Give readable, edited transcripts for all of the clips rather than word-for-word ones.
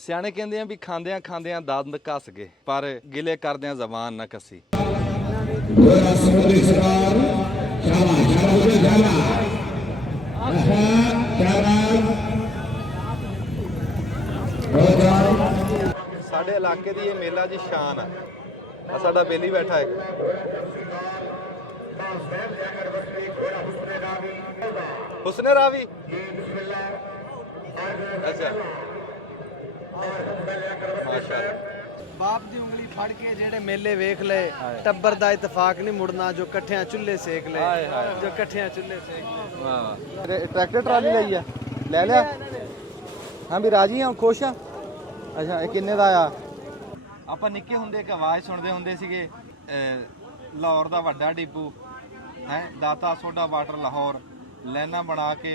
ਸਿਆਣੇ ਕਹਿੰਦੇ ਆ ਵੀ ਖਾਂਦਿਆਂ ਖਾਂਦਿਆਂ ਦੰਦ ਘਸ ਗਏ, ਪਰ ਗਿਲੇ ਕਰਦਿਆਂ ਜ਼ਬਾਨ ਨਾ ਕੱਸੀ। ਸਾਡੇ ਇਲਾਕੇ ਦੀ ਇਹ ਮੇਲਾ ਜੀ ਸ਼ਾਨ ਆ। ਸਾਡਾ ਬੇਲੀ ਬੈਠਾ ਹੈ। ਹੁਸਨੇ ਰਾਵੀ ਅੱਛਾ ਮਾਸ਼ਾਅੱਲਾ। बाप दी उंगली फड़ के जेड़े मेले वेख ले, टब्बर दा इतफाक नहीं मुड़ना, जो कट्ठियां चुल्हे सेक ले, जो कट्ठियां चुल्हे सेक ले। वाह वाह। ट्रैक्टर ट्राली ਲਈ ਆ ਲੈ ਲਿਆ? ਹਾਂ ਵੀ ਰਾਜੀ ਹਾਂ, ਖੁਸ਼ ਆ। ਅੱਛਾ ਇਹ ਕਿੰਨੇ ਦਾ ਆ? ਆਪਾਂ ਨਿੱਕੇ ਹੁੰਦੇ ਇੱਕ ਆਵਾਜ਼ ਸੁਣਦੇ ਹੁੰਦੇ ਸੀਗੇ, ਲਾਹੌਰ ਦਾ ਵੱਡਾ ਡਿਪੂ ਹੈ, ਦਾਤਾ ਸੋਡਾ ਵਾਟਰ ਲਾਹੌਰ, ਲੈਣਾ ਬਣਾ ਕੇ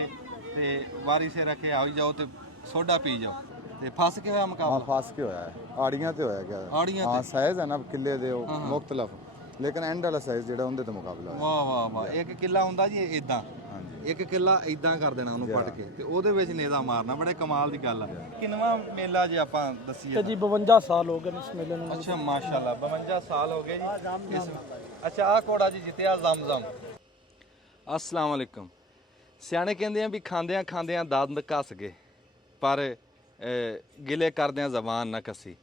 ਤੇ ਵਾਰੀ ਸੇ ਰੱਖੇ ਆਈ ਜਾਓ ਤੇ ਸੋਡਾ ਪੀ ਜਾਓ। ਤੇ ਫਸ ਕੇ ਹੋਇਆ ਮੁਕਾਬਲਾ? हाँ फस के होया है, आड़ियां ते होया गया। ਆੜੀਆਂ हाँ ਤੇ? साइज है ना किले दे मुख्तलिफ, लेकिन एंड वाला साइज जेड़ा उनदे ते मुकाबला होया। ਵਾਹ ਵਾਹ ਵਾਹ। ਇੱਕ ਕਿੱਲਾ ਹੁੰਦਾ ਜੀ ਇਦਾਂ, ਹਾਂਜੀ ਇੱਕ ਕਿੱਲਾ ਇਦਾਂ ਕਰ ਦੇਣਾ ਉਹਨੂੰ ਪੱਟ ਕੇ ਤੇ ਉਹਦੇ ਵਿੱਚ ਨੇਦਾ ਮਾਰਨਾ। ਬੜੇ ਕਮਾਲ ਦੀ ਗੱਲ ਆ। ਕਿੰਨਵਾਂ ਮੇਲਾ ਜੇ ਆਪਾਂ ਦੱਸੀਏ जी 52 साल हो गए इस मेले में। ਅੱਛਾ ਮਾਸ਼ਾਅੱਲਾ 52 ਸਾਲ ਹੋ ਗਏ ਜੀ ਅੱਛਾ ਆਹ ਘੋੜਾ ਜੀ ਜਿੱਤਿਆ ਜ਼ਮਜ਼ਮ। ਅਸਲਾਮ ਵਾਲੇਕੁਮ। ਸਿਆਣੇ ਕਹਿੰਦੇ ਆ ਵੀ ਖਾਂਦਿਆਂ ਖਾਂਦਿਆਂ ਦੰਦ ਘਸ ਗਏ, ਪਰ ਗਿਲੇ ਕਰਦਿਆਂ ਜ਼ਬਾਨ ਨਾ ਕੱਸੀ।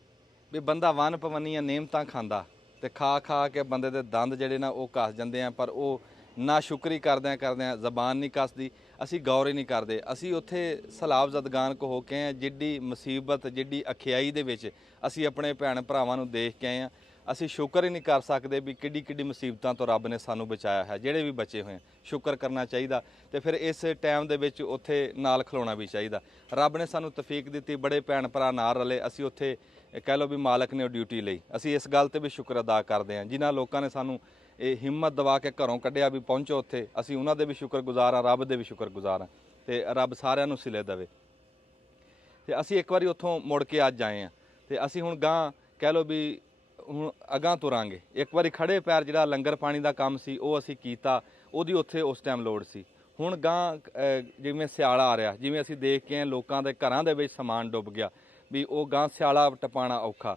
ਵੀ ਬੰਦਾ ਵਨ ਪਵੰਨੀਆਂ ਨੇਮਤਾਂ ਖਾਂਦਾ ਤੇ ਖਾ ਖਾ ਕੇ ਬੰਦੇ ਦੇ ਦੰਦ ਜਿਹੜੇ ਨਾ ਉਹ ਘਸ ਜਾਂਦੇ ਆ, ਪਰ ਉਹ ਨਾ ਸ਼ੁਕਰੀ ਕਰਦਿਆਂ ਕਰਦਿਆਂ ਜ਼ਬਾਨ ਨਹੀਂ ਕੱਸਦੀ। ਅਸੀਂ ਗੌਰ ਹੀ ਨਹੀਂ ਕਰਦੇ। ਅਸੀਂ ਉੱਥੇ ਸਲਾਬ ਜ਼ਦਗਾਨ ਕੋ ਹੋ ਕੇ ਆਏ ਹਾਂ, ਜਿੱਡੀ ਮੁਸੀਬਤ ਜਿੱਡੀ ਅਖਿਆਈ ਦੇ ਵਿੱਚ ਅਸੀਂ ਆਪਣੇ ਭੈਣ ਭਰਾਵਾਂ ਨੂੰ ਦੇਖ ਕੇ ਆਏ ਹਾਂ। ਅਸੀਂ ਸ਼ੁਕਰ ਹੀ ਨਹੀਂ ਕਰ ਸਕਦੇ ਵੀ ਕਿੱਡੀ ਕਿੱਡੀ ਮੁਸੀਬਤਾਂ ਤੋਂ ਰੱਬ ਨੇ ਸਾਨੂੰ ਬਚਾਇਆ ਹੈ। ਜਿਹੜੇ ਵੀ ਬਚੇ ਹੋਏ ਸ਼ੁਕਰ ਕਰਨਾ ਚਾਹੀਦਾ, ਤੇ ਫਿਰ ਇਸ ਟਾਈਮ ਦੇ ਵਿੱਚ ਉੱਥੇ ਨਾਲ ਖਲੋਣਾ ਵੀ ਚਾਹੀਦਾ। ਰੱਬ ਨੇ ਸਾਨੂੰ ਤੌਫੀਕ ਦਿੱਤੀ, ਬੜੇ ਭੈਣ ਭਰਾ ਨਾਲ ਰਲੇ, ਅਸੀਂ ਉੱਥੇ ਕਹਿ ਲਓ ਵੀ ਮਾਲਕ ਨੇ ਉਹ ਡਿਊਟੀ ਲਈ। ਅਸੀਂ ਇਸ ਗੱਲ ਤੇ ਵੀ ਸ਼ੁਕਰ ਅਦਾ ਕਰਦੇ ਹਾਂ। ਜਿਨ੍ਹਾਂ ਲੋਕਾਂ ਨੇ ਸਾਨੂੰ ਇਹ ਹਿੰਮਤ ਦਵਾ ਕੇ ਘਰੋਂ ਕੱਢਿਆ ਵੀ ਪਹੁੰਚੋ ਉੱਥੇ, ਅਸੀਂ ਉਹਨਾਂ ਦੇ ਵੀ ਸ਼ੁਕਰਗੁਜ਼ਾਰ ਹਾਂ, ਰੱਬ ਦੇ ਵੀ ਸ਼ੁਕਰਗੁਜ਼ਾਰ ਹਾਂ, ਤੇ ਰੱਬ ਸਾਰਿਆਂ ਨੂੰ ਸਿਲੇ ਦੇਵੇ। ਤੇ ਅਸੀਂ ਇੱਕ ਵਾਰੀ ਉੱਥੋਂ ਮੁੜ ਕੇ ਅੱਜ ਆਏ ਹਾਂ, ਤੇ ਅਸੀਂ ਹੁਣ ਗਾਂ ਕਹਿ ਲਓ ਵੀ ਹੁਣ ਅਗਾਂਹ ਤੁਰਾਂਗੇ। ਇੱਕ ਵਾਰੀ ਖੜੇ ਪੈਰ ਜਿਹੜਾ ਲੰਗਰ ਪਾਣੀ ਦਾ ਕੰਮ ਸੀ ਉਹ ਅਸੀਂ ਕੀਤਾ, ਉਹਦੀ ਉੱਥੇ ਉਸ ਟਾਈਮ ਲੋੜ ਸੀ। ਹੁਣ ਗਾਂ ਜਿਵੇਂ ਸਿਆਲਾ ਆ ਰਿਹਾ, ਜਿਵੇਂ ਅਸੀਂ ਦੇਖ ਕੇ ਆਏ ਲੋਕਾਂ ਦੇ ਘਰਾਂ ਦੇ ਵਿੱਚ ਸਮਾਨ ਡੁੱਬ ਗਿਆ, ਵੀ ਉਹ ਗਾਂ ਸਿਆਲਾ ਟਪਾਉਣਾ ਔਖਾ,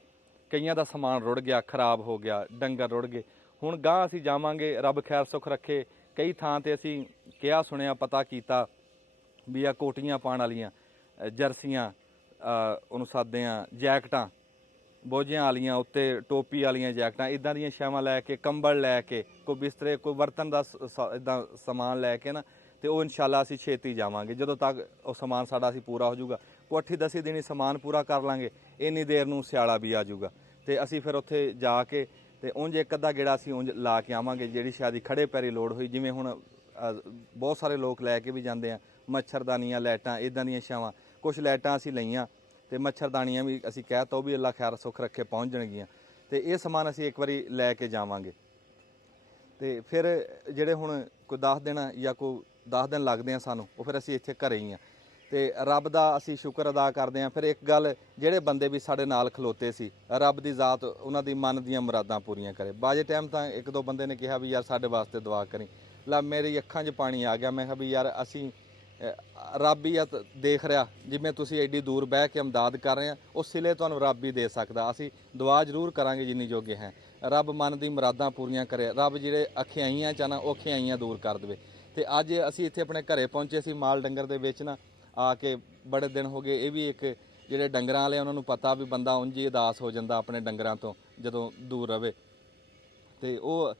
ਕਈਆਂ ਦਾ ਸਮਾਨ ਰੁੜ ਗਿਆ, ਖਰਾਬ ਹੋ ਗਿਆ, ਡੰਗਰ ਰੁੜ ਗਏ। ਹੁਣ ਗਾਂ ਅਸੀਂ ਜਾਵਾਂਗੇ, ਰੱਬ ਖੈਰ ਸੁੱਖ ਰੱਖੇ। ਕਈ ਥਾਂ ਤੇ ਅਸੀਂ ਕਿਹਾ ਸੁਣਿਆ ਪਤਾ ਕੀਤਾ ਵੀ ਆ ਕੋਟੀਆਂ ਪਾਉਣ ਵਾਲੀਆਂ, ਜਰਸੀਆਂ ਉਹਨੂੰ ਸਾਦੇ ਆ, ਜੈਕਟਾਂ ਬੋਝਿਆਂ ਵਾਲੀਆਂ, ਉੱਤੇ ਟੋਪੀ ਵਾਲੀਆਂ ਜੈਕਟਾਂ, ਇਦਾਂ ਦੀਆਂ ਸ਼ੈਵਾਂ ਲੈ ਕੇ, ਕੰਬਲ ਲੈ ਕੇ, ਕੋਈ ਬਿਸਤਰੇ, ਕੋਈ ਬਰਤਨ ਦਾ ਇਦਾਂ ਸਮਾਨ ਲੈ ਕੇ ਨਾ, ਤੇ ਉਹ ਇਨਸ਼ਾਅੱਲਾ ਅਸੀਂ ਛੇਤੀ ਜਾਵਾਂਗੇ। ਜਦੋਂ ਤੱਕ ਉਹ ਸਮਾਨ ਸਾਡਾ ਅਸੀਂ ਪੂਰਾ ਹੋ ਜਾਊਗਾ, ਕੋਈ 8-10 ਦਿਨ ਸਮਾਨ ਪੂਰਾ ਕਰ ਲਾਂਗੇ, ਇੰਨੀ ਦੇਰ ਨੂੰ ਸਿਆਲਾ ਵੀ ਆ ਜਾਊਗਾ, ਤੇ ਅਸੀਂ ਫਿਰ ਉੱਥੇ ਜਾ ਕੇ ਤੇ ਉਂਝ ਇੱਕ ਅੱਧਾ ਗੇੜਾ ਅਸੀਂ ਉਂਝ ਲਾ ਕੇ ਆਵਾਂਗੇ, ਜਿਹੜੀ ਸ਼ਾਇਦ ਖੜੇ ਪੈਰੀ ਲੋੜ ਹੋਈ। ਜਿਵੇਂ ਹੁਣ ਬਹੁਤ ਸਾਰੇ ਲੋਕ ਲੈ ਕੇ ਵੀ ਜਾਂਦੇ ਆ ਮੱਛਰਦਾਨੀਆਂ, ਲਾਈਟਾਂ, ਇਦਾਂ ਦੀਆਂ ਛਾਵਾਂ। ਕੁਛ ਲਾਈਟਾਂ ਅਸੀਂ ਲਈਆਂ ਤੇ ਮੱਛਰਦਾਨੀਆਂ ਵੀ ਅਸੀਂ ਕਹਿ ਤਾ, ਉਹ ਵੀ ਅੱਲਾ ਖੈਰ ਸੁੱਖ ਰੱਖੇ ਪਹੁੰਚ ਜਾਣਗੀਆਂ। ਤੇ ਇਹ ਸਮਾਨ ਅਸੀਂ ਇੱਕ ਵਾਰੀ ਲੈ ਕੇ ਜਾਵਾਂਗੇ। ਤੇ ਫਿਰ ਜਿਹੜੇ ਹੁਣ ਕੋਈ 10 ਦਿਨ ਜਾਂ ਕੋਈ 10 ਦਿਨ ਲੱਗਦੇ ਆ ਸਾਨੂੰ, ਉਹ ਫਿਰ ਅਸੀਂ ਇੱਥੇ ਘਰੇ ਹੀ ਆ। ਤੇ ਰੱਬ ਦਾ ਅਸੀਂ ਸ਼ੁਕਰ ਅਦਾ ਕਰਦੇ ਹਾਂ। ਫਿਰ ਇੱਕ ਗੱਲ, ਜਿਹੜੇ ਬੰਦੇ ਵੀ ਸਾਡੇ ਨਾਲ ਖਲੋਤੇ ਸੀ, ਰੱਬ ਦੀ ਜ਼ਾਤ ਉਹਨਾਂ ਦੀ ਮਨ ਦੀਆਂ ਮੁਰਾਦਾਂ ਪੂਰੀਆਂ ਕਰੇ। ਬਾਜੇ ਟਾਈਮ ਤਾਂ ਇੱਕ ਦੋ ਬੰਦੇ ਨੇ ਕਿਹਾ ਵੀ ਯਾਰ ਸਾਡੇ ਵਾਸਤੇ ਦੁਆ ਕਰੀ। ਲਾ ਮੇਰੀ ਅੱਖਾਂ 'ਚ ਪਾਣੀ ਆ ਗਿਆ। ਮੈਂ ਕਿਹਾ ਵੀ ਯਾਰ ਅਸੀਂ ਰੱਬ ਹੀ ਦੇਖ ਰਿਹਾ, ਜਿਵੇਂ ਤੁਸੀਂ ਐਡੀ ਦੂਰ ਬਹਿ ਕੇ ਇਮਦਾਦ ਕਰ ਰਹੇ ਆ, ਉਹ ਸਿਲੇ ਤੁਹਾਨੂੰ ਰੱਬ ਹੀ ਦੇ ਸਕਦਾ। ਅਸੀਂ ਦੁਆ ਜ਼ਰੂਰ ਕਰਾਂਗੇ ਜਿੰਨੀ ਜੋਗੇ ਹੈ। ਰੱਬ ਮਨ ਦੀ ਮੁਰਾਦਾਂ ਪੂਰੀਆਂ ਕਰੇ। ਰੱਬ ਜਿਹੜੇ ਅਖਿਆਈਆਂ ਚਾਹਨਾ ਉਹ ਅਖਿਆਈਆਂ ਦੂਰ ਕਰ ਦੇਵੇ। ਤੇ ਅੱਜ ਅਸੀਂ ਇੱਥੇ ਆਪਣੇ ਘਰੇ ਪਹੁੰਚੇ ਸੀ, ਮਾਲ ਡੰਗਰ ਦੇ ਵਿੱਚ ਨਾ ਆ ਕੇ ਬੜੇ ਦਿਨ ਹੋ ਗਏ। ਇਹ ਵੀ ਇੱਕ ਜਿਹੜੇ ਡੰਗਰਾਂ ਵਾਲੇ ਉਹਨਾਂ ਨੂੰ ਪਤਾ ਵੀ ਬੰਦਾ ਉਂਝ ਹੀ ਉਦਾਸ ਹੋ ਜਾਂਦਾ ਆਪਣੇ ਡੰਗਰਾਂ ਤੋਂ ਜਦੋਂ ਦੂਰ ਰਵੇ, ਤੇ ਉਹ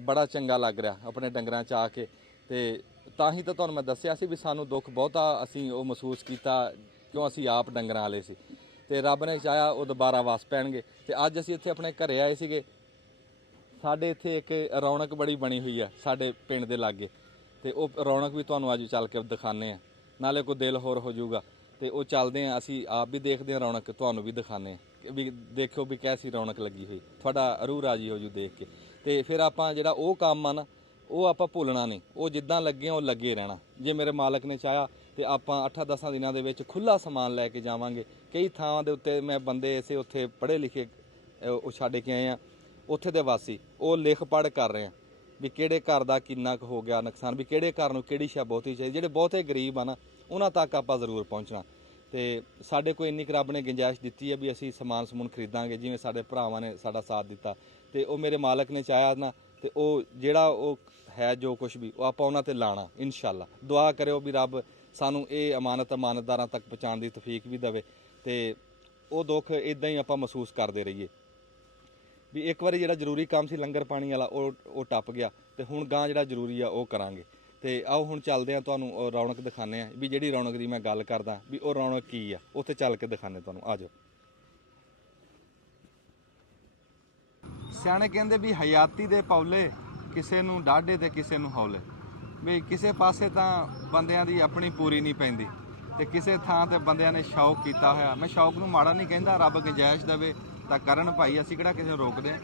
ਬੜਾ ਚੰਗਾ ਲੱਗ ਰਿਹਾ ਆਪਣੇ ਡੰਗਰਾਂ 'ਚ ਆ ਕੇ। ਤੇ ਤਾਂ ਹੀ ਤਾਂ ਤੁਹਾਨੂੰ ਮੈਂ ਦੱਸਿਆ ਸੀ ਵੀ ਸਾਨੂੰ ਦੁੱਖ ਬਹੁਤਾ ਅਸੀਂ ਉਹ ਮਹਿਸੂਸ ਕੀਤਾ, ਕਿਉਂ ਅਸੀਂ ਆਪ ਡੰਗਰਾਂ ਵਾਲੇ ਸੀ, ਤੇ ਰੱਬ ਨੇ ਚਾਹਿਆ ਉਹ ਦੁਬਾਰਾ ਵਸ ਪੈਣਗੇ। ਤੇ ਅੱਜ ਅਸੀਂ ਇੱਥੇ ਆਪਣੇ ਘਰੇ ਆਏ ਸੀਗੇ। ਸਾਡੇ ਇੱਥੇ ਇੱਕ ਰੌਣਕ ਬੜੀ ਬਣੀ ਹੋਈ ਆ ਸਾਡੇ ਪਿੰਡ ਦੇ ਲਾਗੇ, ਤੇ ਉਹ ਰੌਣਕ ਵੀ ਤੁਹਾਨੂੰ ਅੱਜ ਚੱਲ ਕੇ ਦਿਖਾਉਂਦੇ ਆ। ਨਾਲੇ ਕੋਈ ਦਿਲ ਹੋਰ ਹੋ ਜਾਊਗਾ, ਤੇ ਉਹ ਚੱਲਦੇ ਆ, ਅਸੀਂ ਆਪ ਵੀ ਦੇਖਦੇ ਹਾਂ ਰੌਣਕ, ਤੁਹਾਨੂੰ ਵੀ ਦਿਖਾਉਂਦੇ ਆ ਵੀ ਦੇਖੋ ਵੀ ਕੈਸੀ ਰੌਣਕ ਲੱਗੀ ਹੋਈ, ਤੁਹਾਡਾ ਰੂਹ ਰਾਜੀ ਹੋ ਜੂ ਦੇਖ ਕੇ। ਤੇ ਫਿਰ ਆਪਾਂ ਜਿਹੜਾ ਉਹ ਕੰਮ ਆ ਨਾ, ਉਹ ਆਪਾਂ ਭੁੱਲਣਾ ਨਹੀਂ। ਉਹ ਜਿੱਦਾਂ ਲੱਗੇ ਉਹ ਲੱਗੇ ਰਹਿਣਾ। ਜੇ ਮੇਰੇ ਮਾਲਕ ਨੇ ਚਾਹਿਆ ਤੇ ਆਪਾਂ 8-10 ਦਿਨਾਂ ਦੇ ਵਿੱਚ ਖੁੱਲ੍ਹਾ ਸਮਾਨ ਲੈ ਕੇ ਜਾਵਾਂਗੇ। ਕਈ ਥਾਵਾਂ ਦੇ ਉੱਤੇ ਮੈਂ ਬੰਦੇ ਐਸੇ ਉੱਥੇ ਪੜ੍ਹੇ ਲਿਖੇ ਉਹ ਛੱਡ ਕੇ ਆਏ ਆ, ਉੱਥੇ ਦੇ ਵਾਸੀ ਉਹ ਲਿਖ ਪੜ੍ਹ ਕਰ ਰਹੇ ਆ ਵੀ ਕਿਹੜੇ ਘਰ ਦਾ ਕਿੰਨਾ ਕੁ ਹੋ ਗਿਆ ਨੁਕਸਾਨ, ਵੀ ਕਿਹੜੇ ਘਰ ਨੂੰ ਕਿਹੜੀ ਸ਼ੈ ਬਹੁਤੀ ਚਾਹੀਦੀ। ਜਿਹੜੇ ਬਹੁਤੇ ਗਰੀਬ ਆ ਨਾ, ਉਹਨਾਂ ਤੱਕ ਆਪਾਂ ਜ਼ਰੂਰ ਪਹੁੰਚਣਾ। ਤੇ ਸਾਡੇ ਕੋਲ ਇੰਨੀ ਕੁ ਰੱਬ ਨੇ ਗੁੰਜਾਇਸ਼ ਦਿੱਤੀ ਹੈ ਵੀ ਅਸੀਂ ਸਮਾਨ ਸਮੂਨ ਖਰੀਦਾਂਗੇ, ਜਿਵੇਂ ਸਾਡੇ ਭਰਾਵਾਂ ਨੇ ਸਾਡਾ ਸਾਥ ਦਿੱਤਾ ਤੇ ਉਹ ਮੇਰੇ ਮਾਲਕ ਨੇ ਚਾਹਿਆ ਨਾ, ਤੇ ਉਹ ਜਿਹੜਾ ਉਹ ਹੈ ਜੋ ਕੁਝ ਵੀ ਉਹ ਆਪਾਂ ਉਹਨਾਂ ਤੇ ਲਾਣਾ ਇਨਸ਼ਾਅੱਲਾ। ਦੁਆ ਕਰਿਓ ਵੀ ਰੱਬ ਸਾਨੂੰ ਇਹ ਅਮਾਨਤਦਾਰਾਂ ਤੱਕ ਪਹੁੰਚਾਉਣ ਦੀ ਤੌਫੀਕ ਵੀ ਦੇਵੇ ਤੇ ਉਹ ਦੁੱਖ ਇਦਾਂ ਹੀ ਆਪਾਂ ਮਹਿਸੂਸ ਕਰਦੇ ਰਹੀਏ ਵੀ ਇੱਕ ਵਾਰੀ ਜਿਹੜਾ ਜ਼ਰੂਰੀ ਕੰਮ ਸੀ ਲੰਗਰ ਪਾਣੀ ਵਾਲਾ ਉਹ ਟੱਪ ਗਿਆ, ਤੇ ਹੁਣ ਗਾਂ ਜਿਹੜਾ ਜ਼ਰੂਰੀ ਆ ਉਹ ਕਰਾਂਗੇ। ਤੇ ਆਓ ਹੁਣ ਚੱਲਦੇ ਆ, ਤੁਹਾਨੂੰ ਉਹ ਰੌਣਕ ਦਿਖਾਉਂਦੇ ਆ ਵੀ ਜਿਹੜੀ ਰੌਣਕ ਦੀ ਮੈਂ ਗੱਲ ਕਰਦਾ ਵੀ ਉਹ ਰੌਣਕ ਕੀ ਆ, ਉੱਥੇ ਚੱਲ ਕੇ ਦਿਖਾਉਂਦੇ ਤੁਹਾਨੂੰ। ਆ ਜਾਓ। ਸਿਆਣੇ ਕਹਿੰਦੇ ਵੀ ਹਯਾਤੀ ਦੇ ਪੌਲੇ, ਕਿਸੇ ਨੂੰ ਡਾਢੇ ਤੇ ਕਿਸੇ ਨੂੰ ਹੌਲੇ, ਵੀ ਕਿਸੇ ਪਾਸੇ ਤਾਂ ਬੰਦਿਆਂ ਦੀ ਆਪਣੀ ਪੂਰੀ ਨਹੀਂ ਪੈਂਦੀ ਤੇ ਕਿਸੇ ਥਾਂ ਤੇ ਬੰਦਿਆਂ ਨੇ ਸ਼ੌਕ ਕੀਤਾ ਹੋਇਆ। ਮੈਂ ਸ਼ੌਕ ਨੂੰ ਮਾੜਾ ਨਹੀਂ ਕਹਿੰਦਾ, ਰੱਬ ਗੁੰਜਾਇਸ਼ ਦੇਵੇ ਤਾਂ ਕਰਨ ਭਾਈ, ਅਸੀਂ ਕਿਹੜਾ ਕਿਸੇ ਨੂੰ ਰੋਕਦੇ ਆ।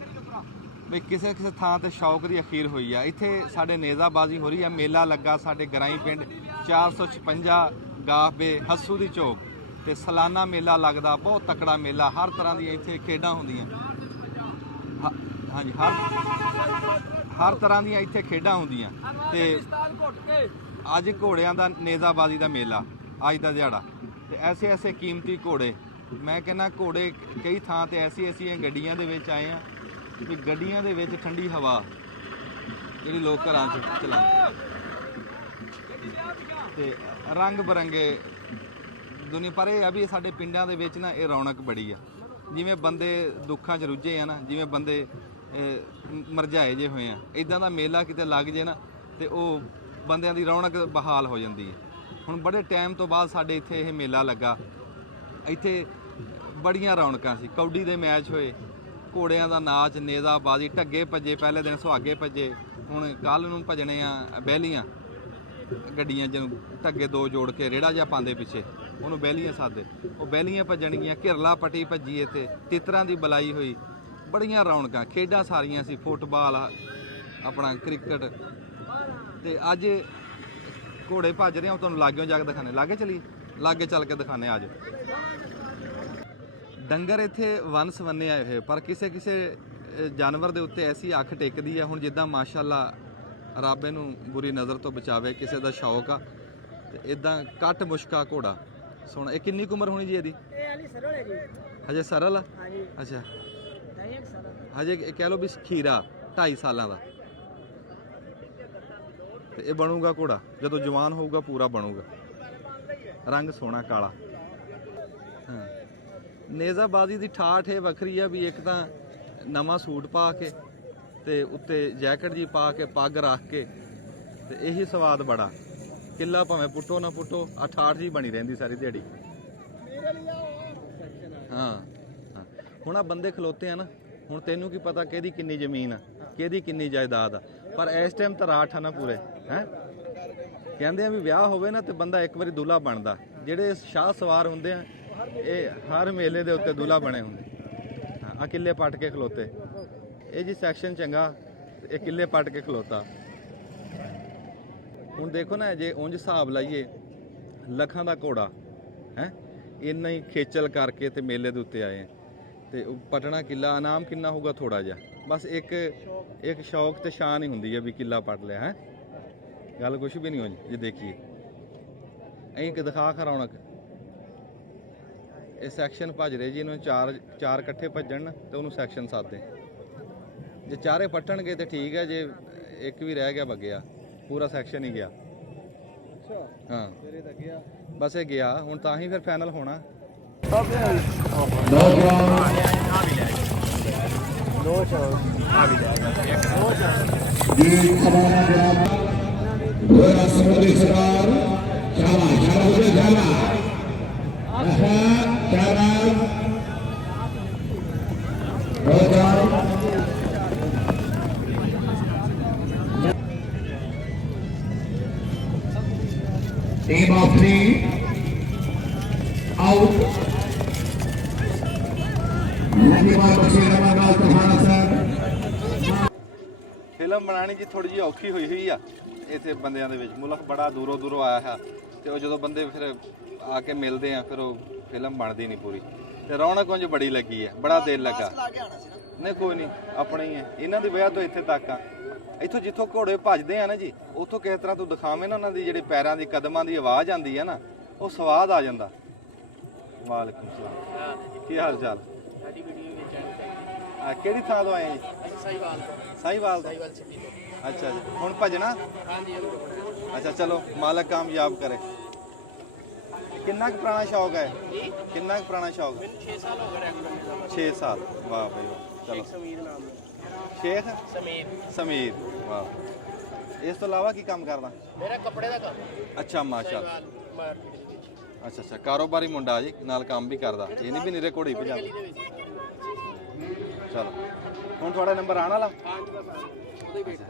ਵੀ ਕਿਸੇ ਕਿਸੇ ਥਾਂ ਤੇ ਸ਼ੌਕ ਦੀ ਅਖੀਰ ਹੋਈ ਆ। ਇੱਥੇ ਸਾਡੇ ਨੇਜ਼ਾਬਾਜ਼ੀ ਹੋ ਰਹੀ ਆ, ਮੇਲਾ ਲੱਗਾ ਸਾਡੇ ਗਰਾਈ ਪਿੰਡ 456 ਗਾਫਬੇ ਹੱਸੂ ਦੀ ਚੌਕ ਤੇ ਸਾਲਾਨਾ ਮੇਲਾ ਲੱਗਦਾ, ਬਹੁਤ ਤਕੜਾ ਮੇਲਾ, ਹਰ ਤਰ੍ਹਾਂ ਦੀਆਂ ਇੱਥੇ ਖੇਡਾਂ ਹੁੰਦੀਆਂ। ਹਾਂਜੀ, ਹਰ ਤਰ੍ਹਾਂ ਦੀਆਂ ਇੱਥੇ ਖੇਡਾਂ ਹੁੰਦੀਆਂ ਤੇ ਅੱਜ ਘੋੜਿਆਂ ਦਾ ਨੇਜ਼ਾਬਾਜ਼ੀ ਦਾ ਮੇਲਾ, ਅੱਜ ਦਾ ਦਿਹਾੜਾ ਤੇ ਐਸੇ ਐਸੇ ਕੀਮਤੀ ਘੋੜੇ। ਮੈਂ ਕਹਿੰਦਾ ਘੋੜੇ ਕਈ ਥਾਂ ਤੇ ਐਸੀਆਂ ਗੱਡੀਆਂ ਦੇ ਵਿੱਚ ਆਏ ਆ ਵੀ ਗੱਡੀਆਂ ਦੇ ਵਿੱਚ ਠੰਡੀ ਹਵਾ ਜਿਹੜੀ ਲੋਕ ਘਰਾਂ 'ਚ ਚਲਾਉਂਦੇ ਤੇ ਰੰਗ ਬਰੰਗੇ ਦੁਨੀਆ। ਪਰ ਇਹ ਆ ਵੀ ਸਾਡੇ ਪਿੰਡਾਂ ਦੇ ਵਿੱਚ ਨਾ ਇਹ ਰੌਣਕ ਬੜੀ ਆ, ਜਿਵੇਂ ਬੰਦੇ ਦੁੱਖਾਂ 'ਚ ਰੁੱਝੇ ਆ ਨਾ, ਜਿਵੇਂ ਬੰਦੇ ਮਰਝਾਏ ਜੇ ਹੋਏ ਆ, ਇਦਾਂ ਦਾ ਮੇਲਾ ਕਿਤੇ ਲੱਗ ਜੇ ਨਾ ਤੇ ਉਹ ਬੰਦਿਆਂ ਦੀ ਰੌਣਕ ਬਹਾਲ ਹੋ ਜਾਂਦੀ ਹੈ। ਹੁਣ ਬੜੇ ਟਾਈਮ ਤੋਂ ਬਾਅਦ ਸਾਡੇ ਇੱਥੇ ਇਹ ਮੇਲਾ ਲੱਗਾ, ਇੱਥੇ ਬੜੀਆਂ ਰੌਣਕਾਂ ਸੀ, ਕੌਡੀ ਦੇ ਮੈਚ ਹੋਏ, ਘੋੜਿਆਂ ਦਾ ਨਾਚ, ਨੇਜ਼ਾਬਾਜ਼ੀ, ਢੱਗੇ ਭੱਜੇ, ਪਹਿਲੇ ਦਿਨ ਸੁਹਾਗੇ ਭੱਜੇ, ਹੁਣ ਕੱਲ ਨੂੰ ਭੱਜਣੇ ਆ ਬਹਿਲੀਆਂ ਗੱਡੀਆਂ ਜਿਹਨੂੰ ਢੱਗੇ ਦੋ ਜੋੜ ਕੇ ਰੇੜਾ ਜਿਹਾ ਪਾਉਂਦੇ ਪਿੱਛੇ, ਉਹਨੂੰ ਬਹਿਲੀਆਂ ਸਾਦੇ, ਉਹ ਬਹਿਲੀਆਂ ਭੱਜਣਗੀਆਂ। ਘਿਰਲਾ ਪੱਟੀ ਭੱਜੀ ਇੱਥੇ, ਤਿੱਤਰਾਂ ਦੀ ਬੁਲਾਈ ਹੋਈ, ਬੜੀਆਂ ਰੌਣਕਾਂ, ਖੇਡਾਂ ਸਾਰੀਆਂ ਸੀ, ਫੁੱਟਬਾਲ, ਆਪਣਾ ਕ੍ਰਿਕਟ। ਤੇ ਅੱਜ ਘੋੜੇ ਭੱਜ ਰਹੇ ਆ, ਤੁਹਾਨੂੰ ਲਾਗਿਓਂ ਜਾ ਕੇ ਦਿਖਾਣੇ, ਲਾਗੇ ਚਲੀ, ਲਾਗੇ ਚੱਲ ਕੇ ਦਿਖਾਣੇ। ਆ ਜਾਓ। ਡੰਗਰ ਇੱਥੇ ਵੰਨ ਸਵੰਨੇ ਆਏ ਹੋਏ, ਪਰ ਕਿਸੇ ਕਿਸੇ ਜਾਨਵਰ ਦੇ ਉੱਤੇ ਐਸੀ ਅੱਖ ਟੇਕਦੀ ਆ। ਹੁਣ ਜਿੱਦਾਂ ਮਾਸ਼ਾਅੱਲਾ ਰੱਬ ਇਹਨੂੰ ਬੁਰੀ ਨਜ਼ਰ ਤੋਂ ਬਚਾਵੇ, ਕਿਸੇ ਦਾ ਸ਼ੌਕ ਆ ਤੇ ਇਦਾਂ ਕੱਟ ਮੁਸ਼ਕਾ ਘੋੜਾ ਸੋਹਣਾ। ਇਹ ਕਿੰਨੀ ਕੁ ਉਮਰ ਹੋਣੀ ਜੀ ਇਹਦੀ? ਇਹ ਵਾਲੀ ਸਰਲ ਹੈ ਜੀ। ਹਜੇ ਸਰਲ ਆ? ਹਾਂਜੀ। ਅੱਛਾ, ਨਹੀਂ ਇੱਕ ਸਰਲ ਹਜੇ ਕਹਿ ਲਓ ਵੀ ਖੀਰਾ 2.5 ਸਾਲਾਂ ਦਾ, ਤੇ ਇਹ ਬਣੂਗਾ ਘੋੜਾ ਜਦੋਂ ਜਵਾਨ ਹੋਊਗਾ, ਪੂਰਾ ਬਣੂਗਾ। ਰੰਗ ਸੋਹਣਾ ਕਾਲਾ। ਹਾਂ, ਨੇਜ਼ਾਬਾਜ਼ੀ ਦੀ ਠਾਠ ਇਹ ਵੱਖਰੀ ਆ ਵੀ ਇੱਕ ਤਾਂ ਨਵਾਂ ਸੂਟ ਪਾ ਕੇ ਤੇ ਉੱਤੇ ਜੈਕਟ ਜੀ ਪਾ ਕੇ, ਪੱਗ ਰੱਖ ਕੇ, ਤੇ ਇਹੀ ਸਵਾਦ ਬੜਾ। ਕਿੱਲਾ ਭਾਵੇਂ ਪੁੱਟੋ ਨਾ ਪੁੱਟੋ, ਆ ਠਾਠ ਜੀ ਬਣੀ ਰਹਿੰਦੀ ਸਾਰੀ ਦਿਹਾੜੀ। ਹਾਂ, ਹੁਣ ਆ ਬੰਦੇ ਖਲੋਤੇ ਆ ਨਾ, ਹੁਣ ਤੈਨੂੰ ਕੀ ਪਤਾ ਕਿਹਦੀ ਕਿੰਨੀ ਜ਼ਮੀਨ ਆ, ਕਿਹਦੀ ਕਿੰਨੀ ਜਾਇਦਾਦ ਆ, ਪਰ ਇਸ ਟਾਈਮ ਤਾਂ ਰਾਠ ਆ ਨਾ ਪੂਰੇ। ਹੈ ਕਹਿੰਦੇ ਆ ਵੀ ਵਿਆਹ ਹੋਵੇ ਨਾ ਤੇ ਬੰਦਾ ਇੱਕ ਵਾਰੀ ਦੁਲਹਾ ਬਣਦਾ। ਜਿਹੜੇ ਸ਼ਾਹ ਸਵਾਰ ਹੁੰਦੇ ਆ ਇਹ ਹਰ ਮੇਲੇ ਦੇ ਉੱਤੇ ਦੁਲਹਾ ਬਣੇ ਹੁੰਦੇ। ਆ ਕਿੱਲੇ ਪੱਟ ਕੇ ਖਲੋਤੇ, ਇਹ ਜੀ ਸੈਕਸ਼ਨ ਚੰਗਾ, ਇਹ ਕਿੱਲੇ ਪੱਟ ਕੇ ਖਲੋਤਾ। ਹੁਣ ਦੇਖੋ ਨਾ, ਜੇ ਉਂਝ ਹਿਸਾਬ ਲਾਈਏ ਲੱਖਾਂ ਦਾ ਘੋੜਾ ਹੈ, ਇੰਨਾ ਹੀ ਖੇਚਲ ਕਰਕੇ ਤੇ ਮੇਲੇ ਦੇ ਉੱਤੇ ਆਏ ਤੇ ਪਟਣਾ ਕਿੱਲਾ, ਇਨਾਮ ਕਿੰਨਾ ਹੋਊਗਾ? ਥੋੜਾ ਜਿਹਾ, ਬਸ ਇੱਕ ਸ਼ੌਕ ਤੇ ਸ਼ਾਨ ਹੀ ਹੁੰਦੀ ਹੈ ਵੀ ਕਿੱਲਾ ਪੱਟ ਲਿਆ ਹੈ। ਗੱਲ ਕੁਛ ਵੀ ਨਹੀਂ ਹੋਈ ਜੇ ਦੇਖੀਏ। ਐਂ ਕਿ ਦਿਖਾ ਰੌਣਕ। ਇਹ ਸੈਕਸ਼ਨ ਭੱਜ ਰਹੇ ਜੀ, ਇਹਨੂੰ ਚਾਰ ਇਕੱਠੇ ਭੱਜਣ ਤੇ ਉਹਨੂੰ ਸੈਕਸ਼ਨ ਸਾਦੇ। ਜੇ ਚਾਰੇ ਪੱਟਣਗੇ ਤੇ ਠੀਕ ਹੈ, ਜੇ ਇੱਕ ਵੀ ਰਹਿ ਗਿਆ ਵਗਿਆ, ਪੂਰਾ ਸੈਕਸ਼ਨ ਹੀ ਗਿਆ। ਹਾਂ, ਬਸ ਇਹ ਗਿਆ ਹੁਣ, ਤਾਂ ਹੀ ਫਿਰ ਫਾਈਨਲ ਹੋਣਾ। Team of 3 out. ਫਿਲਮ ਬਣਾਉਣੀ ਜੀ ਥੋੜੀ ਜਿਹੀ ਔਖੀ ਹੋਈ ਆ ਇੱਥੇ ਬੰਦਿਆਂ ਦੇ ਵਿੱਚ। ਮੁਲਕ ਬੜਾ ਦੂਰੋਂ ਦੂਰੋਂ ਆਇਆ ਹੈ ਤੇ ਉਹ ਜਦੋਂ ਬੰਦੇ ਫਿਰ ਆ ਕੇ ਮਿਲਦੇ ਆ ਫਿਰ ਉਹ ਫਿਲਮ ਬਣਦੀ ਨਹੀਂ ਪੂਰੀ। ਤੇ ਰੌਣਕ ਉਂਝ ਬੜੀ ਲੱਗੀ ਹੈ, ਬੜਾ ਦਿਲ ਲੱਗਾ। ਨਹੀਂ ਕੋਈ ਨਹੀਂ, ਆਪਣੇ ਹੀ ਹੈ, ਇਹਨਾਂ ਦੀ ਵਜ੍ਹਾ ਤੋਂ ਇੱਥੇ ਤੱਕ ਆ। ਇੱਥੋਂ ਜਿੱਥੋਂ ਘੋੜੇ ਭੱਜਦੇ ਆ ਨਾ ਜੀ, ਉੱਥੋਂ ਕਿਸ ਤਰ੍ਹਾਂ ਤੂੰ ਦਿਖਾਵੇਂ ਨਾ ਉਹਨਾਂ ਦੀ ਜਿਹੜੇ ਪੈਰਾਂ ਦੀ, ਕਦਮਾਂ ਦੀ ਆਵਾਜ਼ ਆਉਂਦੀ ਹੈ ਨਾ, ਉਹ ਸਵਾਦ ਆ ਜਾਂਦਾ। ਵਾਲੇਕੁਮ ਸਲਾਮ। ਕੀ ਹਾਲ ਚਾਲ? ਕਿਹੜੀ ਥਾਂ ਤੋਂ ਆਏ ਜੀ? ਸਾਹੀਵਾਲ ਤੋਂ। ਅੱਛਾ ਜੀ, ਹੁਣ ਭਜਣਾ? ਅੱਛਾ ਚਲੋ, ਮਾਲਕ ਕਾਮਯਾਬ ਕਰੇ। ਕਿੰਨਾ ਕੁ ਪੁਰਾਣਾ ਸ਼ੌਕ ਹੈ? ਕਿੰਨਾ ਕੁ ਪੁਰਾਣਾ ਸ਼ੌਕ? 6 ਸਾਲ ਹੋ ਗਏ। 6 ਸਾਲ। ਵਾਹ ਭਾਈ ਵਾਹ। ਚਲੋ, ਸਮੀਰ ਨਾਮ ਸ਼ੇਖ ਸਮੀਰ। ਵਾਹ। ਇਸ ਤੋਂ ਇਲਾਵਾ ਕੀ ਕੰਮ ਕਰਦਾ? ਮੇਰਾ ਕੱਪੜੇ ਦਾ ਕੰਮ। ਅੱਛਾ ਮਾਸ਼ਾਅੱਲਾ। ਮਾਰਕੀਟ ਦੇ ਵਿੱਚ। ਅੱਛਾ ਕਾਰੋਬਾਰੀ ਮੁੰਡਾ ਜੀ, ਨਾਲ ਕੰਮ ਵੀ ਕਰਦਾ। ਇਹ ਨਹੀਂ ਵੀ ਨਿਰੇ ਘੋੜੀ ਭਜਾਉਂਦਾ। ਗਲੀ ਦੇ ਵਿੱਚ। ਚਲੋ, ਹੁਣ ਤੁਹਾਡਾ ਨੰਬਰ ਆਉਣ ਵਾਲਾ? ਉਹਦੇ ਬੈਠਾ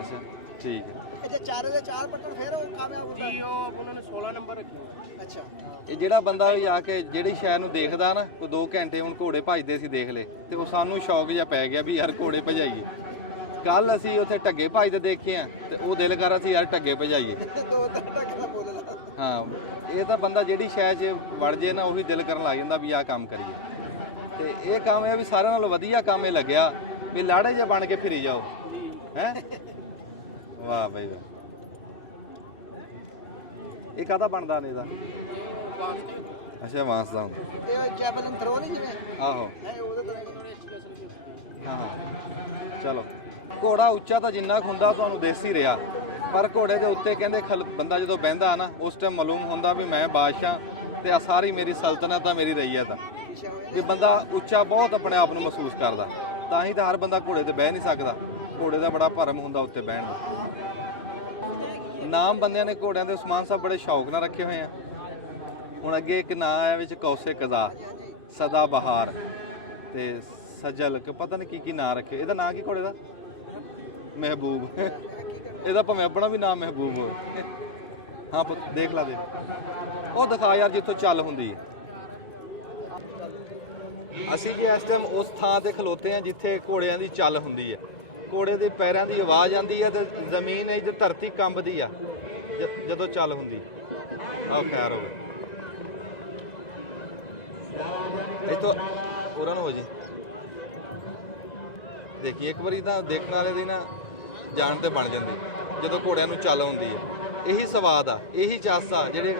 ਅੱਛਾ ਠੀਕ ਹੈ। ਜੇ ਚਾਰੇ ਦੇ ਚਾਰ ਪੱਟਣ ਫਿਰ ਉਹ ਕਾਮਯਾਬ ਹੁੰਦਾ। ਜੀ ਉਹ ਉਹਨਾਂ ਨੇ 16 ਨੰਬਰ ਰੱਖੇ। ਅੱਛਾ, ਇਹ ਜਿਹੜਾ ਬੰਦਾ ਵੀ ਆ ਕੇ ਜਿਹੜੀ ਸ਼ੈ ਨੂੰ ਦੇਖਦਾ ਨਾ, ਕੋਈ 2 ਘੰਟੇ ਹੁਣ ਘੋੜੇ ਭਜਦੇ ਸੀ ਦੇਖ ਲਏ, ਤੇ ਉਹ ਸਾਨੂੰ ਸ਼ੌਕ ਜਿਹਾ ਪੈ ਗਿਆ ਵੀ ਯਾਰ ਘੋੜੇ ਭਜਾਈਏ। ਕੱਲ ਅਸੀਂ ਉੱਥੇ ਢੱਗੇ ਭਜਦੇ ਦੇਖੇ ਆ, ਤੇ ਉਹ ਦਿਲ ਕਰ ਰਿਹਾ ਸੀ ਯਾਰ ਢੱਗੇ ਭਜਾਈਏ। ਦੋ ਤਿੰਨ ਟੱਕਰਾ ਬੋਲਣਾ। ਹਾਂ, ਇਹ ਤਾਂ ਬੰਦਾ ਜਿਹੜੀ ਸ਼ੈ 'ਚ ਵੜ ਜੇ ਨਾ, ਉਹੀ ਦਿਲ ਕਰਨ ਲੱਗ ਜਾਂਦਾ ਵੀ ਆਹ ਕੰਮ ਕਰੀਏ। ਤੇ ਇਹ ਕੰਮ ਇਹ ਵੀ ਸਾਰਿਆਂ ਨਾਲੋਂ ਵਧੀਆ ਕੰਮ ਇਹ ਲੱਗਿਆ ਵੀ ਲਾੜੇ ਜਿਹਾ ਬਣ ਕੇ ਫਿਰੀ ਜਾਓ। ਹੈ ਵਾਹ ਬਈ ਵਾਹ। ਇਹ ਕਾਹਦਾ ਬਣਦਾ ਨੇ ਇਹਦਾ? ਅੱਛਾ ਵਾਂਸ ਦਾ ਹੁੰਦਾ। ਇਹ ਕੈਬਲਨ ਥਰੋ ਨਹੀਂ ਜਿਵੇਂ? ਆਹੋ ਇਹ ਉਹਦੇ ਤਰ੍ਹਾਂ। ਹਾਂ। ਚਲੋ, ਘੋੜਾ ਉੱਚਾ ਤਾਂ ਜਿੰਨਾ ਕੁ ਹੁੰਦਾ ਤੁਹਾਨੂੰ ਦਿਸ ਹੀ ਰਿਹਾ, ਪਰ ਘੋੜੇ ਦੇ ਉੱਤੇ ਕਹਿੰਦੇ ਬੰਦਾ ਜਦੋਂ ਬਹਿੰਦਾ ਨਾ, ਉਸ ਟਾਈਮ ਮਾਲੂਮ ਹੁੰਦਾ ਵੀ ਮੈਂ ਬਾਦਸ਼ਾਹ ਤੇ ਆ ਸਾਰੀ ਮੇਰੀ ਸਲਤਨਤ ਆ, ਮੇਰੀ ਰਈਅਤ ਆ। ਵੀ ਬੰਦਾ ਉੱਚਾ ਬਹੁਤ ਆਪਣੇ ਆਪ ਨੂੰ ਮਹਿਸੂਸ ਕਰਦਾ। ਤਾਂ ਹੀ ਤਾਂ ਹਰ ਬੰਦਾ ਘੋੜੇ ਤੇ ਬਹਿ ਨਹੀਂ ਸਕਦਾ। ਘੋੜੇ ਦਾ ਬੜਾ ਭਰਮ ਹੁੰਦਾ ਉੱਤੇ ਬਹਿਣ ਦਾ। ਨਾਮ ਬੰਦਿਆਂ ਨੇ ਘੋੜਿਆਂ ਦੇ ਉਸਮਾਨ ਸਾਹਿਬ ਬੜੇ ਸ਼ੌਕ ਨਾਲ ਰੱਖੇ ਹੋਏ ਆ। ਹੁਣ ਅੱਗੇ ਇੱਕ ਨਾਂ ਆਇਆ ਵਿੱਚ ਕੌਸੇ ਕਜ਼ਾ, ਸਦਾ ਬਹਾਰ ਤੇ ਸਜਲ, ਕਿ ਪਤਾ ਨਹੀਂ ਕੀ ਨਾਂ ਰੱਖੇ। ਇਹਦਾ ਨਾਂ ਕੀ ਘੋੜੇ ਦਾ? ਮਹਿਬੂਬ। ਇਹਦਾ ਭਾਵੇਂ ਆਪਣਾ ਵੀ ਨਾਮ ਮਹਿਬੂਬ ਹੋਵੇ। ਹਾਂ ਪੁੱਤ ਦੇਖ ਲਾ ਦੇ, ਉਹ ਦਿਖਾ ਯਾਰ ਜਿੱਥੋਂ ਚੱਲ ਹੁੰਦੀ ਹੈ। ਅਸੀਂ ਜੇ ਇਸ ਟਾਈਮ ਉਸ ਥਾਂ ਤੇ ਖਲੋਤੇ ਆ ਜਿੱਥੇ ਘੋੜਿਆਂ ਦੀ ਚੱਲ ਹੁੰਦੀ ਹੈ। ਘੋੜੇ ਦੇ ਪੈਰਾਂ ਦੀ ਆਵਾਜ਼ ਆਉਂਦੀ ਹੈ ਤੇ ਜ਼ਮੀਨ ਹੈ, ਧਰਤੀ ਕੰਬਦੀ ਆ ਜਦੋਂ ਚੱਲ ਹੁੰਦੀ। ਆਹ ਖੈਰ ਹੋਵੇ, ਇਹ ਤੋਂ ਉਰਾਂ ਹੋ ਜੀ। ਦੇਖੀ ਇੱਕ ਵਾਰੀ ਤਾਂ ਦੇਖਣ ਵਾਲੇ ਦੀ ਨਾ ਜਾਨ ਤੇ ਬਣ ਜਾਂਦੀ ਜਦੋਂ ਘੋੜਿਆਂ ਨੂੰ ਚੱਲ ਹੁੰਦੀ ਹੈ। ਇਹੀ ਸਵਾਦ ਆ, ਇਹੀ ਚਾਸਾ। ਜਿਹੜੇ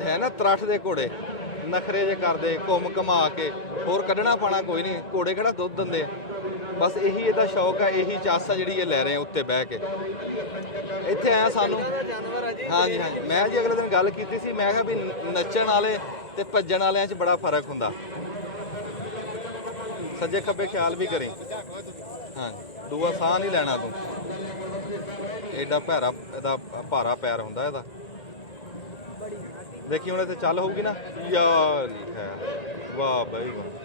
ਹੈ ਨਾ ਤਰੱਠ ਦੇ ਘੋੜੇ, ਨਖਰੇ ਜੇ ਕਰਦੇ, ਘੁੰਮ ਘਮਾ ਕੇ, ਹੋਰ ਕੱਢਣਾ ਪਾਣਾ ਕੋਈ ਨਹੀਂ। ਘੋੜੇ ਕਿਹੜਾ ਦੁੱਧ ਦਿੰਦੇ ਆ, ਬਸ ਇਹੀ ਇਹਦਾ ਸ਼ੌਕ ਆ, ਇਹੀ ਚਾਸਾ ਜਿਹੜੀ ਇਹ ਲੈ ਰਹੇ ਆ ਉੱਤੇ ਬਹਿ ਕੇ। ਇੱਥੇ ਆਇਆ ਸਾਨੂੰ। ਹਾਂਜੀ ਹਾਂਜੀ, ਮੈਂ ਜੀ ਅਗਲੇ ਦਿਨ ਗੱਲ ਕੀਤੀ ਸੀ, ਮੈਂ ਕਿਹਾ ਵੀ ਨੱਚਣ ਵਾਲੇ ਤੇ ਭੱਜਣ ਵਾਲਿਆਂ 'ਚ ਬੜਾ ਫਰਕ ਹੁੰਦਾ। ਸੱਜੇ ਖੱਬੇ ਖਿਆਲ ਵੀ ਕਰੀ। ਹਾਂ, ਦੂਆ ਸਾਹ ਨਹੀਂ ਲੈਣਾ ਤੂੰ। ਐਡਾ ਭਾਰਾ ਇਹਦਾ ਭਾਰਾ ਪੈਰ ਹੁੰਦਾ ਇਹਦਾ। ਦੇਖੀ ਹੁਣ ਇੱਥੇ ਚੱਲ ਹੋਊਗੀ ਨਾ ਯਾਰ। ਵਾਹ ਬਈ ਵਾਹ।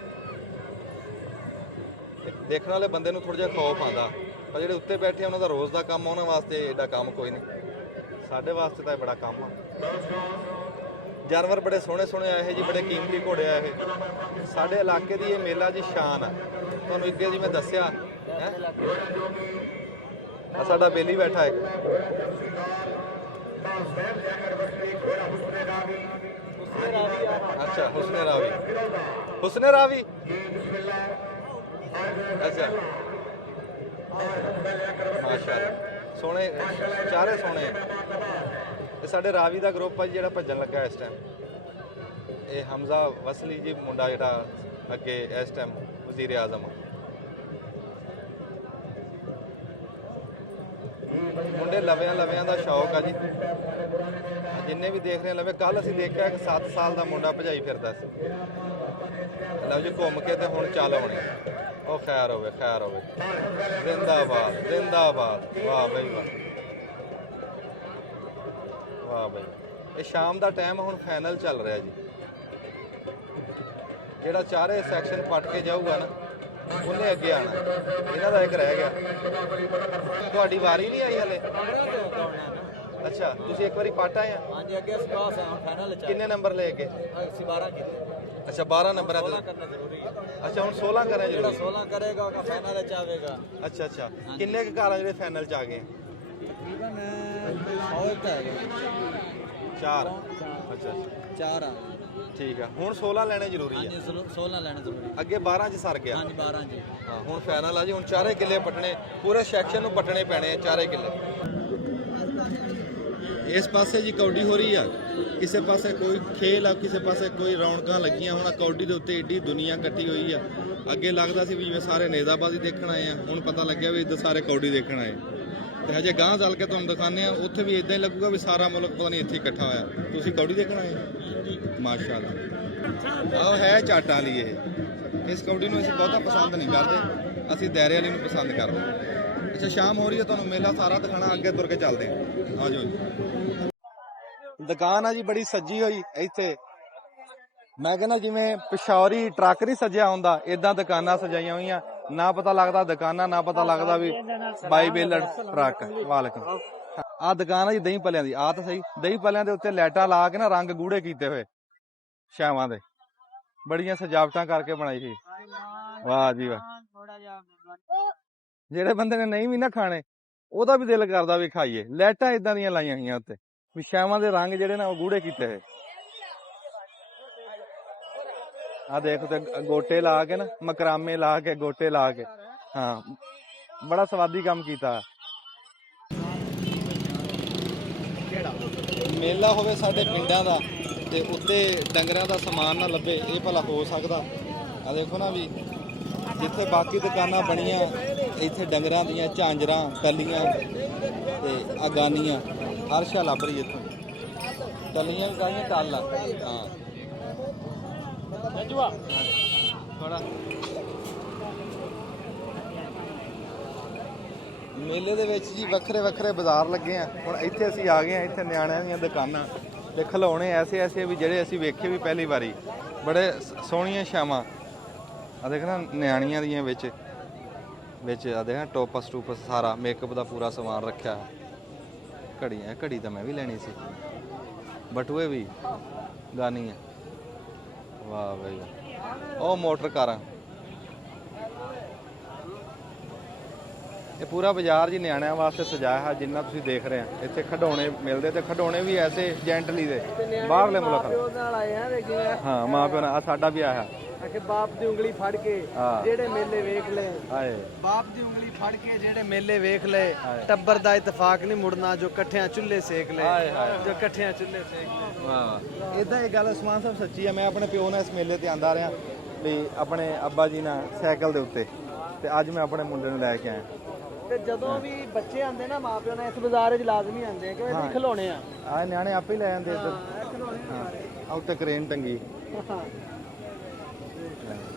ਦੇਖਣ ਵਾਲੇ ਬੰਦੇ ਨੂੰ ਥੋੜਾ ਜਿਹਾ ਖੌਫ ਆਉਂਦਾ, ਪਰ ਜਿਹੜੇ ਉੱਤੇ ਬੈਠੇ ਆ ਉਹਨਾਂ ਦਾ ਰੋਜ਼ ਦਾ ਕੰਮ, ਉਹਨਾਂ ਵਾਸਤੇ ਐਡਾ ਕੰਮ ਕੋਈ ਨਹੀਂ। ਸਾਡੇ ਵਾਸਤੇ ਤਾਂ ਇਹ ਬੜਾ ਕੰਮ ਆ। ਜਾਨਵਰ ਬੜੇ ਸੋਹਣੇ ਸੋਹਣੇ ਆਏ ਜੀ, ਬੜੇ ਕੀਮਤੀ ਘੋੜੇ ਆ ਇਹ। ਸਾਡੇ ਇਲਾਕੇ ਦੀ ਇਹ ਮੇਲਾ ਜੀ ਸ਼ਾਨ ਆ। ਤੁਹਾਨੂੰ ਅੱਗੇ ਜਿਵੇਂ ਦੱਸਿਆ ਹੈ, ਸਾਡਾ ਬੇਲੀ ਬੈਠਾ ਹੈ। ਅੱਛਾ ਹੁਸਨੇ ਰਾਵੀ। ਹੁਸਨੇ ਰਾਵੀ ਅੱਛਾ ਮਾਸ਼ਾਅੱਲਾ, ਸੋਹਣੇ ਚਾਰੇ ਸੋਹਣੇ। ਇਹ ਸਾਡੇ ਰਾਵੀ ਦਾ ਗਰੁੱਪ ਆ ਜਿਹੜਾ ਭੱਜਣ ਲੱਗਾ ਇਸ ਟਾਈਮ। ਇਹ ਹਮਜ਼ਾ ਵਸਲੀ ਜੀ ਮੁੰਡਾ ਜਿਹੜਾ ਅੱਗੇ ਇਸ ਟਾਈਮ ਵਜ਼ੀਰ ਆਜ਼ਮ ਆ। ਮੁੰਡੇ ਲਵਿਆਂ ਦਾ ਸ਼ੌਕ ਆ ਜੀ। ਜਿੰਨੇ ਵੀ ਦੇਖ ਰਹੇ ਲਵੇ, ਕੱਲ ਅਸੀਂ ਦੇਖਿਆ ਇੱਕ 7 ਸਾਲ ਦਾ ਮੁੰਡਾ ਭਜਾਈ ਫਿਰਦਾ ਸੀ। ਲਓ ਜੀ ਘੁੰਮ ਕੇ ਤੇ ਹੁਣ ਚੱਲ ਆਉਣੀ। ਉਹ ਖੈਰ ਹੋਵੇ, ਖੈਰ ਹੋਵੇ। ਜ਼ਿੰਦਾਬਾਦ ਜ਼ਿੰਦਾਬਾਦ। ਵਾਹ ਬਈ ਵਾਹ, ਵਾਹ ਬਈ। ਇਹ ਸ਼ਾਮ ਦਾ ਟਾਈਮ, ਹੁਣ ਫਾਈਨਲ ਚੱਲ ਰਿਹਾ ਜੀ। ਜਿਹੜਾ ਚਾਰੇ ਸੈਕਸ਼ਨ ਪੱਟ ਕੇ ਜਾਊਗਾ ਨਾ, ਉਹਨੇ ਅੱਗੇ ਆਣਾ। ਇਹਨਾਂ ਦਾ ਇੱਕ ਰਹਿ ਗਿਆ। ਤੁਹਾਡੀ ਵਾਰੀ ਨਹੀਂ ਆਈ ਹਲੇ? ਅੱਛਾ, ਤੁਸੀਂ ਇੱਕ ਵਾਰੀ ਪੱਟ ਆਏ ਆ? ਹਾਂਜੀ, ਅੱਗੇ ਅਸੀਂ ਪਾਸ ਆ, ਹੁਣ ਫਾਈਨਲ ਚ। ਕਿੰਨੇ ਨੰਬਰ ਲੈ ਕੇ? ਅਸੀਂ 12 ਕੀਤੇ। ਅੱਛਾ 12 ਨੰਬਰਾਂ ਤੇ। ਕਰਨਾ ਜ਼ਰੂਰੀ ਹੈ। ਅੱਛਾ ਹੁਣ 16 ਕਰਾਂ ਜ਼ਰੂਰੀ। 16 ਕਰੇਗਾ ਉਹ ਫਾਈਨਲ ਚ ਆਵੇਗਾ। ਅੱਛਾ ਅੱਛਾ, ਕਿੰਨੇ ਕੁ ਘਰ ਆ ਜਿਹੜੇ ਫਾਈਨਲ ਚ ਆ ਗਏ? ਤਕਰੀਬਨ 100 ਤਾਂ ਹੈਗੇ। 4। ਅੱਛਾ 4 ਆ। ਠੀਕ ਆ, ਹੁਣ 16 ਲੈਣੇ ਜ਼ਰੂਰੀ ਆ। ਹਾਂਜੀ 16 ਲੈਣੇ ਜ਼ਰੂਰੀ। ਅੱਗੇ 12 ਚ ਸਰ ਗਿਆ। ਹਾਂਜੀ 12 ਜੀ। ਹਾਂ ਹੁਣ ਫਾਈਨਲ ਆ ਜੀ। ਹੁਣ ਚਾਰੇ ਕਿੱਲੇ ਪੱਟਣੇ, ਪੂਰੇ ਸੈਕਸ਼ਨ ਨੂੰ ਪੱਟਣੇ ਪੈਣੇ ਆ ਚਾਰੇ ਕਿੱਲੇ। ਇਸ ਪਾਸੇ ਜੀ ਕੌਡੀ ਹੋ ਰਹੀ ਆ। ਕਿਸੇ ਪਾਸੇ ਕੋਈ ਖੇਲ ਆ, ਕਿਸੇ ਪਾਸੇ ਕੋਈ ਰੌਣਕਾਂ ਲੱਗੀਆਂ। ਹੁਣ ਕੌਡੀ ਦੇ ਉੱਤੇ ਏਡੀ ਦੁਨੀਆ ਇਕੱਠੀ ਹੋਈ ਆ। ਅੱਗੇ ਲੱਗਦਾ ਸੀ ਵੀ ਜਿਵੇਂ ਸਾਰੇ ਨੇਜ਼ਾਬਾਜ਼ੀ ਦੇਖਣ ਆਏ ਆ, ਹੁਣ ਪਤਾ ਲੱਗਿਆ ਵੀ ਇੱਧਰ ਸਾਰੇ ਕੌਡੀ ਦੇਖਣ ਆਏ। ਤੇ ਹਜੇ ਗਾਂਹ ਚੱਲ ਕੇ ਤੁਹਾਨੂੰ ਦਿਖਾਉਂਦੇ ਆ, ਉੱਥੇ ਵੀ ਇਦਾਂ ਹੀ ਲੱਗੂਗਾ ਵੀ ਸਾਰਾ ਮੁਲਕ ਪਤਾ ਨਹੀਂ ਇੱਥੇ ਇਕੱਠਾ ਹੋਇਆ। ਤੁਸੀਂ ਕੌਡੀ ਦੇਖਣ ਆਏ? ਮਾਸ਼ਾਅੱਲਾ। ਆਹ ਹੈ ਚਾਟਾਂ ਵਾਲੀ ਇਹ। ਇਸ ਕੌਡੀ ਨੂੰ ਅਸੀਂ ਬਹੁਤਾ ਪਸੰਦ ਨਹੀਂ ਕਰਦੇ, ਅਸੀਂ ਦਾਇਰੇ ਵਾਲੀ ਨੂੰ ਪਸੰਦ ਕਰਦੇ। ਅੱਛਾ, ਸ਼ਾਮ ਹੋ ਰਹੀ ਹੈ, ਤੁਹਾਨੂੰ ਮੇਲਾ ਸਾਰਾ ਦਿਖਾਣਾ। ਅੱਗੇ ਤੁਰ ਕੇ ਚੱਲਦੇ ਆ, ਆ ਜਾਓ ਜੀ। ਦੁਕਾਨ ਆ ਜੀ ਬੜੀ ਸੱਜੀ ਹੋਈ ਇੱਥੇ। ਮੈਂ ਕਹਿੰਦਾ ਜਿਵੇਂ ਪਿਸ਼ੌਰੀ ਟਰੱਕ ਨਹੀਂ ਸੱਜਿਆ ਹੁੰਦਾ, ਇਦਾਂ ਦੁਕਾਨਾਂ ਸਜਾਈਆਂ ਹੋਈਆਂ। ਨਾ ਪਤਾ ਲੱਗਦਾ ਦੁਕਾਨਾਂ, ਨਾ ਪਤਾ ਲੱਗਦਾ ਵੀ ਬਾਈ ਬੇਲੜ ਟਰੱਕ। ਵਾਲੇਕੁਮ। ਆਹ ਦੁਕਾਨ ਆ ਜੀ ਦਹੀਂ ਭੱਲਿਆਂ ਦੀ। ਆ ਤਾਂ ਸਹੀ, ਦਹੀਂ ਭੱਲਿਆਂ ਦੇ ਉੱਤੇ ਲਾਈਟਾਂ ਲਾ ਕੇ ਨਾ ਰੰਗ ਗੂੜੇ ਕੀਤੇ ਹੋਏ ਛਾਵਾਂ ਦੇ, ਬੜੀਆਂ ਸਜਾਵਟਾਂ ਕਰਕੇ ਬਣਾਈ ਸੀ। ਵਾਹ ਜੀ ਵਾਹ। ਜਿਹੜੇ ਬੰਦੇ ਨੇ ਨਹੀਂ ਵੀ ਨਾ ਖਾਣੇ, ਉਹਦਾ ਵੀ ਦਿਲ ਕਰਦਾ ਵੀ ਖਾਈਏ। ਲਾਈਟਾਂ ਇਦਾਂ ਦੀਆਂ ਲਾਈਆਂ ਹੋਈਆਂ ਉੱਤੇ ਵੀ ਛਾਵਾਂ ਦੇ ਰੰਗ ਜਿਹੜੇ ਨਾ ਉਹ ਗੂੜੇ ਕੀਤੇ ਹੋਏ। ਆ ਦੇਖ ਤੇ ਗੋਟੇ ਲਾ ਕੇ ਨਾ, ਮਕਰਾਮੇ ਲਾ ਕੇ, ਗੋਟੇ ਲਾ ਕੇ। ਹਾਂ, ਬੜਾ ਸਵਾਦੀ ਕੰਮ ਕੀਤਾ। ਮੇਲਾ ਹੋਵੇ ਸਾਡੇ ਪਿੰਡਾਂ ਦਾ ਤੇ ਉੱਤੇ ਡੰਗਰਾਂ ਦਾ ਸਮਾਨ ਨਾ ਲੱਭੇ, ਇਹ ਭਲਾ ਹੋ ਸਕਦਾ? ਆ ਦੇਖੋ ਨਾ ਵੀ ਜਿੱਥੇ ਬਾਕੀ ਦੁਕਾਨਾਂ ਬਣੀਆਂ, ਇੱਥੇ ਡੰਗਰਾਂ ਦੀਆਂ ਝਾਂਜਰਾਂ, ਟੱਲੀਆਂ ਤੇ ਅਗਾਨੀਆਂ ਹਰ ਸ਼ਾ ਲੱਭ ਰਹੀ ਇੱਥੋਂ। ਟੱਲੀਆਂ ਵੀ ਕਾਹੀਆਂ ਟੱਲ ਆ। ਹਾਂ ਬੜਾ ਮੇਲੇ ਦੇ ਵਿੱਚ ਜੀ ਵੱਖਰੇ ਵੱਖਰੇ ਬਾਜ਼ਾਰ ਲੱਗੇ ਆ। ਹੁਣ ਇੱਥੇ ਅਸੀਂ ਆ ਗਏ ਆ, ਇੱਥੇ ਨਿਆਣਿਆਂ ਦੀਆਂ ਦੁਕਾਨਾਂ ਤੇ ਖਿਡੌਣੇ ਐਸੇ ਵੀ ਜਿਹੜੇ ਅਸੀਂ ਵੇਖੇ ਵੀ ਪਹਿਲੀ ਵਾਰੀ। ਬੜੇ ਸੋਹਣੀਆਂ ਛਾਵਾਂ ਆ ਦੇਖ ਨਾ, ਨਿਆਣੀਆਂ ਦੀਆਂ ਵਿੱਚ ਆ ਦੇਖ ਟੋਪਸ ਟੂਪਸ, ਸਾਰਾ ਮੇਕਅਪ ਦਾ ਪੂਰਾ ਸਮਾਨ ਰੱਖਿਆ। ਘੜੀਆਂ, ਘੜੀ ਤਾਂ ਮੈਂ ਵੀ ਲੈਣੀ ਸੀ। ਬਟੂਏ ਵੀ, ਗਾਨੀਆਂ। ਵਾਹ ਬਈ, ਉਹ ਮੋਟਰ ਕਾਰਾਂ। ਇਹ ਪੂਰਾ ਬਾਜ਼ਾਰ ਜੀ ਨਿਆਣਿਆਂ ਵਾਸਤੇ ਸਜਾਇਆ ਹੈ। ਜਿੰਨਾ ਤੁਸੀਂ ਦੇਖ ਰਹੇ ਆ ਇੱਥੇ ਖਿਡੌਣੇ ਮਿਲਦੇ, ਤੇ ਖਿਡੌਣੇ ਵੀ ਐਸੇ ਜੈਂਟਲੀ ਦੇ ਬਾਹਰਲੇ ਮੁਲਕ ਨਾਲ ਆਏ ਆ। ਦੇਖਿਆ ਹਾਂ, ਮਾਂ ਪਿਓ ਨਾਲ। ਸਾਡਾ ਵੀ ਆਇਆ ਕਿ ਬਾਪ ਦੀ ਉਂਗਲੀ ਫੜ ਕੇ ਜਿਹੜੇ ਮੇਲੇ ਵੇਖ ਲਏ। ਆਏ ਬਾਪ ਦੀ ਉਂਗਲੀ ਫੜ ਕੇ ਜਿਹੜੇ ਮੇਲੇ ਵੇਖ ਲਏ। ਟੱਬਰ ਦਾ ਇਤਫਾਕ ਨਹੀਂ ਮੁੜਨਾ, ਜੋ ਇਕੱਠਿਆਂ ਚੁੱਲ੍ਹੇ ਸੇਕ ਲਏ, ਜੋ ਇਕੱਠਿਆਂ ਚੁੱਲ੍ਹੇ ਸੇਕ ਲਏ। ਵਾਹ, ਇਦਾਂ ਇਹ ਗੱਲ ਉਸਮਾਨ ਸਾਹਿਬ ਸੱਚੀ ਆ। ਮੈਂ ਆਪਣੇ ਪਿਓ ਨਾਲ ਇਸ ਮੇਲੇ ਤੇ ਆਂਦਾ ਰਿਹਾ ਵੀ ਆਪਣੇ ਅੱਬਾ ਜੀ ਨਾਲ ਸਾਈਕਲ ਦੇ ਉੱਤੇ, ਤੇ ਅੱਜ ਮੈਂ ਆਪਣੇ ਮੁੰਡੇ ਨੂੰ ਲੈ ਕੇ ਆਇਆ। ਤੇ ਜਦੋਂ ਵੀ ਬੱਚੇ ਆਉਂਦੇ ਨਾ, ਮਾਂ ਪਿਓ ਨਾਲ ਇਸ ਬਾਜ਼ਾਰ 'ਚ ਲਾਜ਼ਮੀ ਆਉਂਦੇ ਆ ਕਿ ਇਹ ਖਿਡੌਣੇ ਆ। ਆ ਨਿਆਣੇ ਆਪੇ ਹੀ ਲੈ ਜਾਂਦੇ ਇੱਧਰ। ਹਾਂ, ਆ ਉੱਤੇ ਕਰੇਨ ਟੰਗੀ,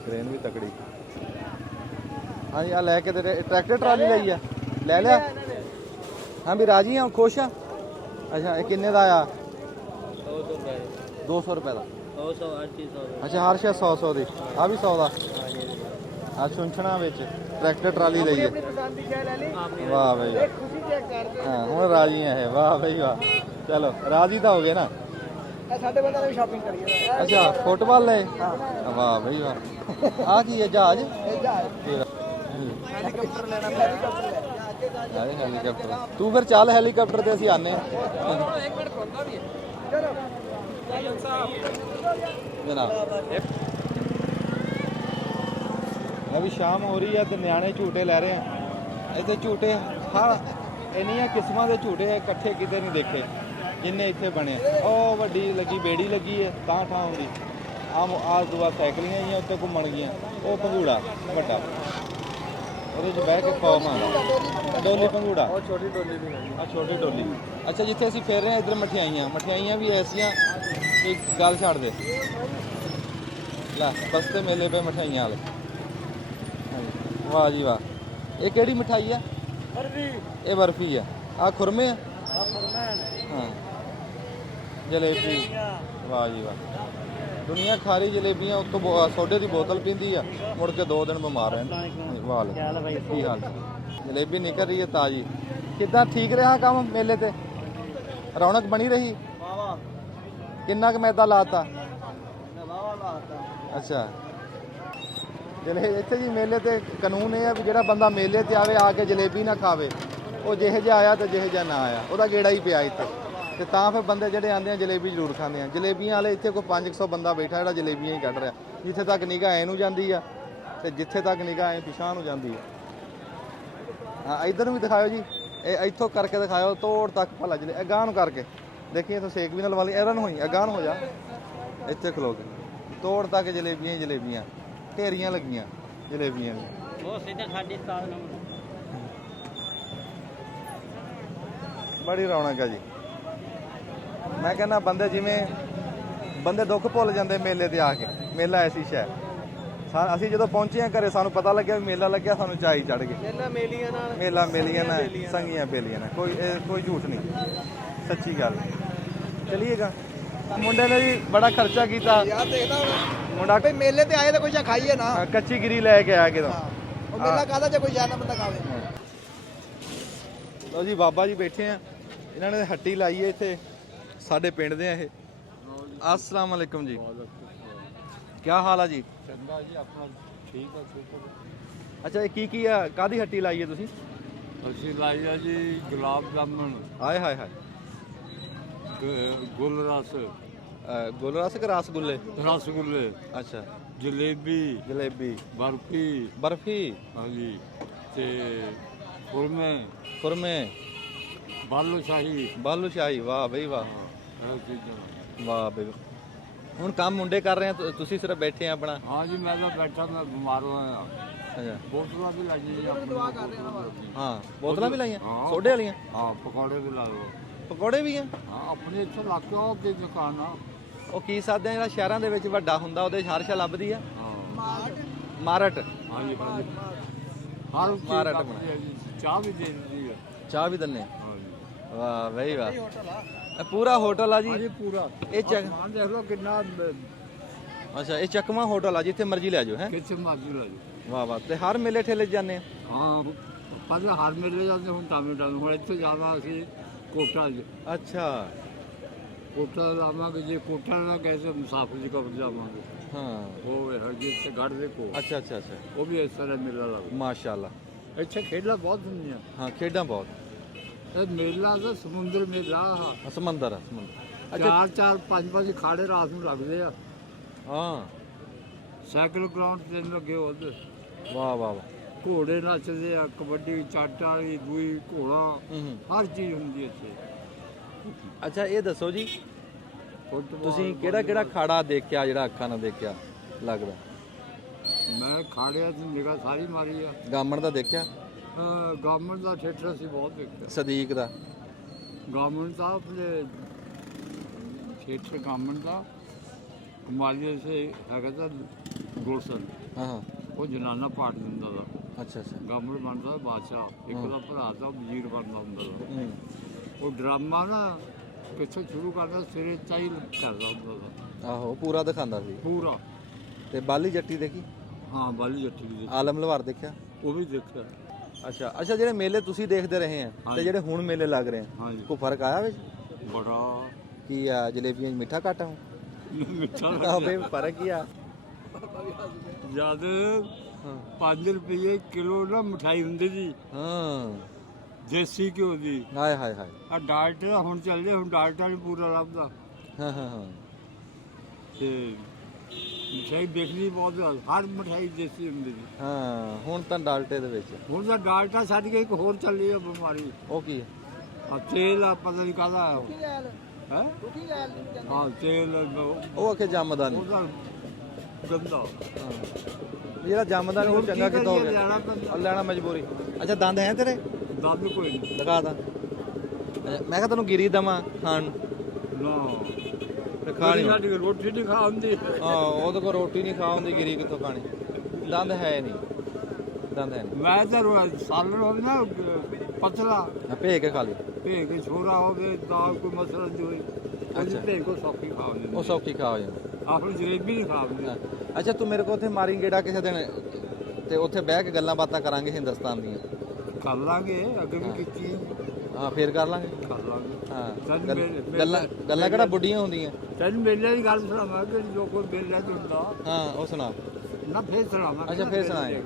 ਕਰੇਨ ਵੀ ਤਕੜੀ। ਹਾਂਜੀ, ਆ ਲੈ ਕੇ ਤੇ ਟਰੈਕਟਰ ਟਰਾਲੀ ਲਈ ਆ, ਲੈ ਲਿਆ। ਹਾਂ ਵੀ ਰਾਜੀ ਆ, ਖੁਸ਼ ਆ। ਅੱਛਾ, ਇਹ ਕਿੰਨੇ ਦਾ ਆ? 200 ਰੁਪਏ ਦਾ। ਅੱਛਾ, ਹਰ ਸ਼ੇ 100 ਦੀ। ਆ ਵੀ 100 ਦਾ। ਆ ਸੁੰਛਣਾ ਵਿੱਚ ਟਰੈਕਟਰ ਟਰਾਲੀ ਲਈ ਹੈ। ਵਾਹ ਬਈ, ਹਾਂ ਹੁਣ ਰਾਜੀ ਆ ਇਹ। ਵਾਹ ਬਈ ਵਾਹ, ਚਲੋ ਰਾਜੀ ਤਾਂ ਹੋ ਗਏ ਨਾ। ਸਾਡੇ ਬੰਦੇ ਨੇ ਸ਼ਾਪਿੰਗ ਕਰੀ। ਅੱਛਾ, ਫੁੱਟਬਾਲ ਲੈ। ਵਾਹ ਬਈ ਵਾਹ। ਆ ਕੀ ਹੈ? ਜਹਾਜ਼? ਹੈਲੀਕਾਪਟਰ ਲੈਣਾ। ਹੈਲੀਕਾਪਟਰ। ਤੂੰ ਫਿਰ ਚੱਲ ਹੈਲੀਕਾਪਟਰ ਤੇ, ਅਸੀਂ ਆਨੇ ਆ। ਜਨਾਬ ਅਭੀ ਸ਼ਾਮ ਹੋ ਰਹੀ ਹੈ ਤੇ ਨਿਆਣੇ ਝੂਟੇ ਲੈ ਰਹੇ ਆ। ਇੱਥੇ ਝੂਟੇ ਹਰ ਇੰਨੀਆਂ ਕਿਸਮਾਂ ਦੇ ਝੂਟੇ ਇਕੱਠੇ ਕਿਤੇ ਨਹੀਂ ਦੇਖੇ ਜਿੰਨੇ ਇੱਥੇ ਬਣੇ। ਉਹ ਵੱਡੀ ਲੱਗੀ ਬੇੜੀ ਲੱਗੀ ਹੈ ਤਾਂ ਠਾਂ ਹੁੰਦੀ। ਆ ਦੁਆ ਸਾਈਕਲੀਆਂ ਹੀ ਉੱਤੇ ਘੁੰਮਣ ਗਈਆਂ। ਉਹ ਪੰਘੂੜਾ ਵੱਡਾ, ਉਹਦੇ 'ਚ ਬਹਿ ਕੇ ਕੌਮ ਆਉਂਦਾ। ਡੋਲੀ ਪੰਘੂੜਾ, ਉਹ ਛੋਟੀ ਡੋਲੀ ਵੀ ਆ, ਛੋਟੀ ਡੋਲੀ। ਅੱਛਾ, ਜਿੱਥੇ ਅਸੀਂ ਫਿਰ ਰਹੇ ਹਾਂ ਇੱਧਰ ਮਠਿਆਈਆਂ ਵੀ ਐਸੀਆਂ ਕਿ ਗੱਲ ਛੱਡ ਦੇ। ਲੈ ਬਸਤੇ ਮੇਲੇ ਪਏ ਮਠਿਆਈਆਂ ਵਾਲੇ। ਵਾਹ ਜੀ ਵਾਹ। ਇਹ ਕਿਹੜੀ ਮਿਠਾਈ ਆ? ਬਰਫੀ। ਇਹ ਬਰਫੀ ਆ। ਆ ਖੁਰਮੇ ਆ? ਹਾਂ, ਜਲੇਬੀ। ਵਾਹ ਜੀ ਵਾਹ। ਦੁਨੀਆ ਖਾਰੀ ਜਲੇਬੀਆਂ, ਉੱਤੋਂ ਸੋਡੇ ਦੀ ਬੋਤਲ ਪੀਂਦੀ ਆ, ਮੁੜ ਕੇ 2 ਦਿਨ ਬਿਮਾਰ ਰਹਿੰਦੀ। ਵਾਹ ਕੀ ਹਾਲ? ਜਲੇਬੀ ਨਿਕਲ ਰਹੀ ਹੈ ਤਾਜ਼ੀ। ਕਿੱਦਾਂ, ਠੀਕ ਰਿਹਾ ਕੰਮ ਮੇਲੇ ਤੇ? ਰੌਣਕ ਬਣੀ ਰਹੀ? ਕਿੰਨਾ ਕੁ ਮੈਦਾ ਲਾਤਾ? ਅੱਛਾ, ਇੱਥੇ ਜੀ ਮੇਲੇ ਤੇ ਕਾਨੂੰਨ ਇਹ ਆ ਵੀ ਜਿਹੜਾ ਬੰਦਾ ਮੇਲੇ ਤੇ ਆਵੇ, ਆ ਕੇ ਜਲੇਬੀ ਨਾ ਖਾਵੇ, ਉਹ ਜਿਹੇ ਜਿਹਾ ਆਇਆ ਤੇ ਜਿਹੇ ਜਿਹਾ ਨਾ ਆਇਆ, ਉਹਦਾ ਗੇੜਾ ਹੀ ਪਿਆ ਇੱਥੇ। ਤੇ ਤਾਂ ਫਿਰ ਬੰਦੇ ਜਿਹੜੇ ਆਉਂਦੇ ਆ ਜਲੇਬੀ ਜ਼ਰੂਰ ਖਾਂਦੇ ਆ। ਜਲੇਬੀਆਂ ਵਾਲੇ ਇੱਥੇ ਕੋਈ 500 ਬੰਦਾ ਬੈਠਾ ਜਿਹੜਾ ਜਲੇਬੀਆਂ ਹੀ ਕੱਢ ਰਿਹਾ। ਜਿੱਥੇ ਤੱਕ ਨਿਗਾਹ ਐ ਨੂੰ ਜਾਂਦੀ ਆ ਤੇ ਜਿੱਥੇ ਤੱਕ ਨਿਗਾਹ ਐ ਪਿਛਾਂਹ ਨੂੰ ਜਾਂਦੀ ਆ। ਹਾਂ, ਇੱਧਰ ਨੂੰ ਵੀ ਦਿਖਾਓ ਜੀ। ਇਹ ਇੱਥੋਂ ਕਰਕੇ ਦਿਖਾਓ ਤੋੜ ਤੱਕ ਭਲਾ। ਅਗਾਂਹ ਨੂੰ ਕਰਕੇ ਦੇਖੀ ਤੂੰ ਸੇਕ ਵੀ ਨਾਲ ਵਾਲੀ ਐਰਨ ਹੋਈ ਅਗਾਨ ਹੋ ਜਾ ਇੱਥੇ ਖਲੋ ਕੇ ਤੋੜ ਤੱਕ ਜਲੇਬੀਆਂ ਹੀ ਜਲੇਬੀਆਂ ਢੇਰੀਆਂ ਲੱਗੀਆਂ ਜਲੇਬੀਆਂ ਦੀਆਂ। ਉਹ ਸਿੱਧਾ ਸਾਡੀ ਸਟਾਲ ਨੂੰ ਬੜੀ ਰੌਣਕ ਆ ਜੀ। ਮੈਂ ਕਹਿੰਦਾ ਬੰਦੇ ਜਿਵੇਂ ਬੰਦੇ ਦੁੱਖ ਭੁੱਲ ਜਾਂਦੇ ਮੇਲੇ ਤੇ ਆ ਕੇ। ਮੇਲਾ ਐਸੀ ਸ਼ੈ ਅਸੀਂ ਜਦੋਂ ਪਹੁੰਚੇ ਆ ਘਰੇ ਸਾਨੂੰ ਪਤਾ ਲੱਗਿਆ ਵੀ ਮੇਲਾ ਲੱਗਿਆ, ਸਾਨੂੰ ਚਾਅ ਹੀ ਚੜ ਗਏ। ਮੇਲਾ ਮੇਲੀਆਂ ਨਾਲ ਮੇਲਾ ਮੇਲੀਆਂ ਨਾ ਸੰਗੀਆਂ ਬੇਲੀਆਂ ਨਾ ਕੋਈ ਝੂਠ ਨਹੀਂ, ਸੱਚੀ ਗੱਲ। ਚਲੀਏਗਾ ਮੁੰਡੇ ਨੇ ਜੀ ਬੜਾ ਖਰਚਾ ਕੀਤਾ ਯਾਰ ਦੇਖਦਾ ਹੁਣ ਮੁੰਡਾ ਬਈ ਮੇਲੇ ਤੇ ਆਏ ਤਾਂ ਕੁਝ ਖਾਈਏ ਨਾ। ਕੱਚੀ ਗਿਰੀ ਲੈ ਕੇ ਆਇਆ ਕਿਦੋਂ। ਉਹ ਮੇਲਾ ਕਾਹਦਾ ਜੇ ਕੋਈ ਜਾਣਾ ਬੰਦਾ ਖਾਵੇ। ਲਓ ਜੀ ਬਾਬਾ ਜੀ ਬੈਠੇ ਆ, ਇਹਨਾਂ ਨੇ ਹੱਟੀ ਲਾਈ ਹੈ ਇੱਥੇ ਸਾਡੇ ਪਿੰਡ ਦੇ ਆ ਇਹ। अस्सलाम वालेकुम जी, क्या हाल है जी? ਚੰਗਾ ਜੀ ਆਪਣਾ ਠੀਕ ਆ ਸ਼ੁਕਰ। ਅੱਛਾ ਇਹ ਕੀ ਆ ਕਾਦੀ ਹੱਟੀ ਲਾਈ ਹੈ ਤੁਸੀਂ? ਅਸੀਂ ਲਾਈ ਆ ਜੀ ਗੁਲਾਬ ਜਾਮਣ, ਹਾਏ ਹਾਏ ਹਾਏ ਗੁੱਲ ਰਸ, ਗੁੱਲ ਰਸ ਕਿ ਰਸਗੁੱਲੇ? ਰਸਗੁੱਲੇ, ਅੱਛਾ ਜਲੇਬੀ, ਜਲੇਬੀ, ਬਰਫੀ, ਬਰਫੀ, ਹਾਂਜੀ ਤੇ ਖੁਰਮੇ, ਖੁਰਮੇ, ਬਾਲੂਸ਼ਾਹੀ, ਬਾਲੂਸ਼ਾਹੀ। ਵਾਹ ਬਈ ਵਾਹ, ਇਹ ਚੀਜ਼ਾਂ। ਵਾਹ ਬਈ। ਹੁਣ ਕੰਮ ਮੁੰਡੇ ਕਰ ਰਹੇ ਆ, ਤੁਸੀਂ ਸਿਰਫ ਬੈਠੇ ਆ ਆਪਣਾ? ਹਾਂ ਜੀ ਮੈਂ ਤਾਂ ਬੈਠਾ, ਮੈਂ ਬਿਮਾਰ ਹੋਇਆ। ਅੱਛਾ ਬੋਤਲਾਂ ਵੀ ਲਾਈਆਂ ਜੀ ਆਪਣੀ। ਹਾਂ ਬੋਤਲਾਂ ਵੀ ਲਾਈਆਂ ਹਾਂ। ਸੋਡੇ ਵਾਲੀਆਂ? ਹਾਂ ਪਕੌੜੇ ਵੀ ਲਾ ਲਓ। ਪਕੌੜੇ ਵੀ ਆ? ਹਾਂ ਆਪਣੇ ਇੱਥੇ ਲੱਗ ਕੇ ਉਹ ਦੀ ਦੁਕਾਨ ਆ। ਉਹ ਕੀ ਸਾਦੇ ਆ ਜਿਹੜਾ ਸ਼ਹਿਰਾਂ ਦੇ ਵਿੱਚ ਵੱਡਾ ਹੁੰਦਾ ਉਹਦੇ ਹਰ ਸ਼ਾ ਲੱਭਦੀ ਆ? ਹਾਂ ਮਾਰਟ। ਹਾਂਜੀ ਹਾਂਜੀ ਹਰ ਚੀਜ਼ ਮਾਰਟ ਲੱਭਦੀ ਹੈ ਜੀ। ਚਾਹ ਵੀ ਦੇ ਦਿੰਦੀ ਹੈ। ਚਾਹ ਵੀ ਦਿੰਨੇ? ਹਾਂਜੀ ਵਾਹ ਬਈ ਵਾਹ, ਇਹ ਪੂਰਾ ਹੋਟਲ ਆ ਜੀ? ਹਾਂਜੀ ਪੂਰਾ। ਇਹ ਚੱਕ ਸਮਾਨ ਦੇਖ ਲਓ ਕਿੰਨਾ ਅੱਛਾ ਇਹ ਚੱਕਵਾਂ ਹੋਟਲ ਆ ਜਿੱਥੇ ਮਰਜ਼ੀ ਲੈ ਜਾਓ ਹੈ? ਕਿੱਥੇ ਮਰਜ਼ੀ ਲੈ ਜਾਓ। ਵਾਹ ਵਾਹ। ਤੇ ਹਰ ਮੇਲੇ ਠੇਲੇ 'ਚ ਜਾਂਦੇ ਆ? ਹਾਂ ਪਹਿਲਾਂ ਹਰ ਮੇਲੇ ਜਾਂਦੇ, ਹੁਣ ਟਾਵੇਂ ਹੁਣ ਇੱਥੇ ਜਾਣਾ ਅਸੀਂ ਕੋਟਾ 'ਚ। ਅੱਛਾ ਕੋਟਾ ਲਾਵਾਂਗੇ, ਜੇ ਕੋਟਾ ਨਾ ਗਏ ਤਾਂ ਮੁਸਾਫਰ ਜੀ ਕੋਲ ਜਾਵਾਂਗੇ। ਹਾਂ ਉਹ ਹਰਜੀ ਇੱਥੇ ਗੜ ਦੇ ਕੋਲ, ਅੱਛਾ ਅੱਛਾ ਅੱਛਾ ਉਹ ਵੀ ਇਸ ਤਰ੍ਹਾਂ ਮੇਲਾ ਲੱਗਦਾ। ਮਾਸ਼ਾਅੱਲਾ। ਇੱਥੇ ਖੇਡਾਂ ਬਹੁਤ ਹੁੰਦੀਆਂ। ਹਾਂ ਖੇਡਾਂ ਬਹੁਤ। ਇਹ ਮੇਲਾ ਤਾਂ ਸਮੁੰਦਰ ਮੇਲਾ ਆ। ਸਮੁੰਦਰ ਆ ਸਮੁੰਦਰ। ਚਾਰ ਚਾਰ ਪੰਜ ਪੰਜ ਖਾੜੇ ਰਾਤ ਨੂੰ ਲੱਗਦੇ ਆ। ਹਾਂ ਸਾਈਕਲ ਗਰਾਊਂਡ ਤੇ ਲੱਗੇ ਉਹਦੇ, ਵਾਹ ਵਾਹ ਵਾਹ। ਘੋੜੇ ਨੱਚਦੇ ਆ, ਕਬੱਡੀ, ਚਾਟਾ ਵਾਲੀ, ਦੂਈ, ਘੋੜਾ, ਹੂੰ। ਹਰ ਚੀਜ਼ ਹੁੰਦੀ ਇੱਥੇ। ਅੱਛਾ ਇਹ ਦੱਸੋ ਜੀ ਫੁੱਟਬਾਲ, ਤੁਸੀਂ ਕਿਹੜਾ ਕਿਹੜਾ ਖਾੜਾ ਦੇਖਿਆ ਜਿਹੜਾ ਅੱਖਾਂ ਨਾਲ ਦੇਖਿਆ ਲੱਗਦਾ? ਮੈਂ ਖਾੜਿਆਂ ਦੀ ਨਿਗਾਹ ਸਾਰੀ ਮਾਰੀ ਆ। ਗਾਮਣ ਦਾ ਦੇਖਿਆ? ਗਵਰਨਮੈਂਟ ਦਾ ਥੀਏਟਰ ਅਸੀਂ ਬਹੁਤ ਦੇਖਿਆ। ਸਦੀਕ ਦਾ? ਗਵਰਨਮੈਂਟ ਦਾ ਆਪਣੇ ਥੀਏਟਰ ਗਵਰਨਮੈਂਟ ਦਾ ਕਮਾਲੀਆ ਸੇ ਹੈਗਾ ਤਾਂ ਗੁਲਸ਼ਨ, ਹਾਂ ਹਾਂ ਉਹ ਜਨਾਨਾ ਪਾਟ ਦਿੰਦਾ ਦਾ। ਅੱਛਾ ਅੱਛਾ ਗਵਰਨਮੈਂਟ ਬਣਦਾ ਬਾਦਸ਼ਾਹ, ਇੱਕ ਦਾ ਭਰਾ ਦਾ ਵਜ਼ੀਰ ਬਣਦਾ ਹੁੰਦਾ ਦਾ। ਹੂੰ। ਉਹ ਡਰਾਮਾ ਨਾ ਕਿੱਥੋਂ ਸ਼ੁਰੂ ਕਰਦਾ, ਸਿਰੇ ਚਾਈ ਕਰਦਾ ਹੁੰਦਾ ਦਾ ਆਹੋ ਪੂਰਾ ਦਿਖਾਉਂਦਾ ਸੀ ਪੂਰਾ। ਤੇ ਬਾਲੀ ਜੱਟੀ ਦੇਖੀ? ਹਾਂ ਬਾਲੀ ਜੱਟੀ ਵੀ ਦੇਖੀ, ਆਲਮ ਲਵਾਰ ਦੇਖਿਆ? ਉਹ ਵੀ ਦੇਖਿਆ। ਅੱਛਾ ਅੱਛਾ ਜਿਹੜੇ ਮੇਲੇ ਤੁਸੀਂ ਦੇਖਦੇ ਰਹੇ ਆ ਤੇ ਹਾਂਜੀ। ਜਿਹੜੇ ਹੁਣ ਮੇਲੇ ਲੱਗ ਰਹੇ ਆ ਹਾਂਜੀ ਕੋਈ ਫਰਕ ਆਇਆ ਵਿੱਚ? ਬੜਾ ਕੀ ਆ ਜਲੇਬੀਆਂ 'ਚ ਮਿੱਠਾ ਘੱਟ ਆ? ਮਿੱਠਾ ਆਹ ਬੇ ਫਰਕ ਕੀ ਆ? ਜਦ 5 ਰੁਪਏ ਕਿਲੋ ਨਾ ਮਠਾਈ ਹੁੰਦੀ ਸੀ ਹਾਂ ਦੇਸੀ ਘਿਓ ਦੀ। ਹਾਏ ਹਾਏ ਹਾਏ। ਆ ਡਾਲਟਾ ਦਾ ਹੁਣ ਚੱਲਦੇ, ਹੁਣ ਡਾਲਟਾ ਨਹੀਂ ਪੂਰਾ ਲੱਭਦਾ। ਹਾਂ ਹਾਂ ਹਾਂ ਤੇ ਮਠਾਈ ਦੇਖਣੀ ਬਹੁਤ, ਹਰ ਮਠਾਈ ਦੇਸੀ ਹੁੰਦੀ ਸੀ। ਹਾਂ ਹੁਣ ਤਾਂ ਡਾਲਟੇ ਦੇ ਵਿੱਚ। ਹੁਣ ਤਾਂ ਡਾਲਟਾ ਛੱਡ ਕੇ ਇੱਕ ਹੋਰ ਚੱਲੀ ਆ ਬਿਮਾਰੀ, ਉਹ ਕੀ ਹੈ? ਆ ਤੇਲ ਆ, ਪਤਾ ਨਹੀਂ ਕਾਹਦਾ ਹੈ। ਹਾਂ ਤੇਲ ਉਹ ਅਖੇ ਜੰਮਦਾ ਨਹੀਂ। ਉਹਦਾ ਗੰਦਾ। ਹਾਂ ਜਿਹੜਾ ਜੰਮਦਾ ਨਹੀਂ ਉਹ ਚੰਗਾ ਕਿੱਦਾਂ ਹੋ ਗਿਆ? ਲੈਣਾ ਪੈਂਦਾ। ਉਹ ਲੈਣਾ ਮਜਬੂਰੀ। ਅੱਛਾ ਦੰਦ ਹੈ ਤੇਰੇ? ਦੰਦ ਕੋਈ ਨਹੀਂ। ਦਿਖਾ ਦਾ। ਮੈਂ ਕਿਹਾ ਤੈਨੂੰ ਗਿਰੀ ਦਵਾਂ ਖਾਣ ਨੂੰ? ਨਾ ਤੇ ਖਾ ਲਈ। ਸਾਡੀ ਰੋਟੀ ਨਹੀਂ ਖਾ ਹੁੰਦੀ। ਹਾਂ ਉਹਦੇ ਕੋਲ ਰੋਟੀ ਨਹੀਂ ਖਾ ਹੁੰਦੀ, ਗਿਰੀ ਕਿੱਥੋਂ ਖਾਣੀ? ਦੰਦ ਹੈ ਨਹੀਂ, ਦੰਦ ਹੈ ਨਹੀਂ। ਮੈਂ ਤਾਂ ਸਾਲਣ ਹੋਵੇ ਨਾ ਪਤਲਾ, ਭੇ ਕੇ ਖਾ ਲਈ। ਭੇਜ ਕੇ ਛੋਰਾ ਹੋਵੇ, ਦਾਲ ਕੋਈ ਮਸਲਾ ਨਹੀਂ ਹੋਈ, ਉਹਦੀ ਭੇਜ ਕੋ ਸੌਖੀ ਖਾ ਹੁੰਦੀ। ਉਹ ਸੌਖੀ ਖਾ ਹੋ ਜਾਂਦੀ। ਆਪਣੀ ਜਲੇਬੀ ਨਹੀਂ ਖਾ ਹੁੰਦੀ। ਅੱਛਾ ਤੂੰ ਮੇਰੇ ਕੋਲ ਉੱਥੇ ਮਾਰੀ ਗੇੜਾ ਕਿਸੇ ਦਿਨ ਤੇ ਉੱਥੇ ਬਹਿ ਕੇ ਗੱਲਾਂ ਬਾਤਾਂ ਕਰਾਂਗੇ ਹਿੰਦੁਸਤਾਨ ਦੀਆਂ। ਕਰ ਲਾਂਗੇ, ਅੱਗੇ ਵੀ ਕੀਤੀ। ਹਾਂ ਫੇਰ ਕਰ ਲਾਂਗੇ। ਕਰ ਲਾਂਗੇ। ਹਾਂ ਗੱਲਾਂ ਕਿਹੜਾ ਬੁੱਢੀਆਂ ਹੁੰਦੀਆਂ? ਤੈਨੂੰ ਮੇਲੇ ਦੀ ਗੱਲ ਸੁਣਾਵਾਂਗੇ, ਜੋ ਕੋਈ ਮੇਲੇ ਚ ਹੁੰਦਾ ਹਾਂ ਉਹ ਸੁਣਾ। ਨਾ ਫੇਰ ਸੁਣਾਵਾਂਗੇ। ਅੱਛਾ ਫੇਰ ਸੁਣਾਏ,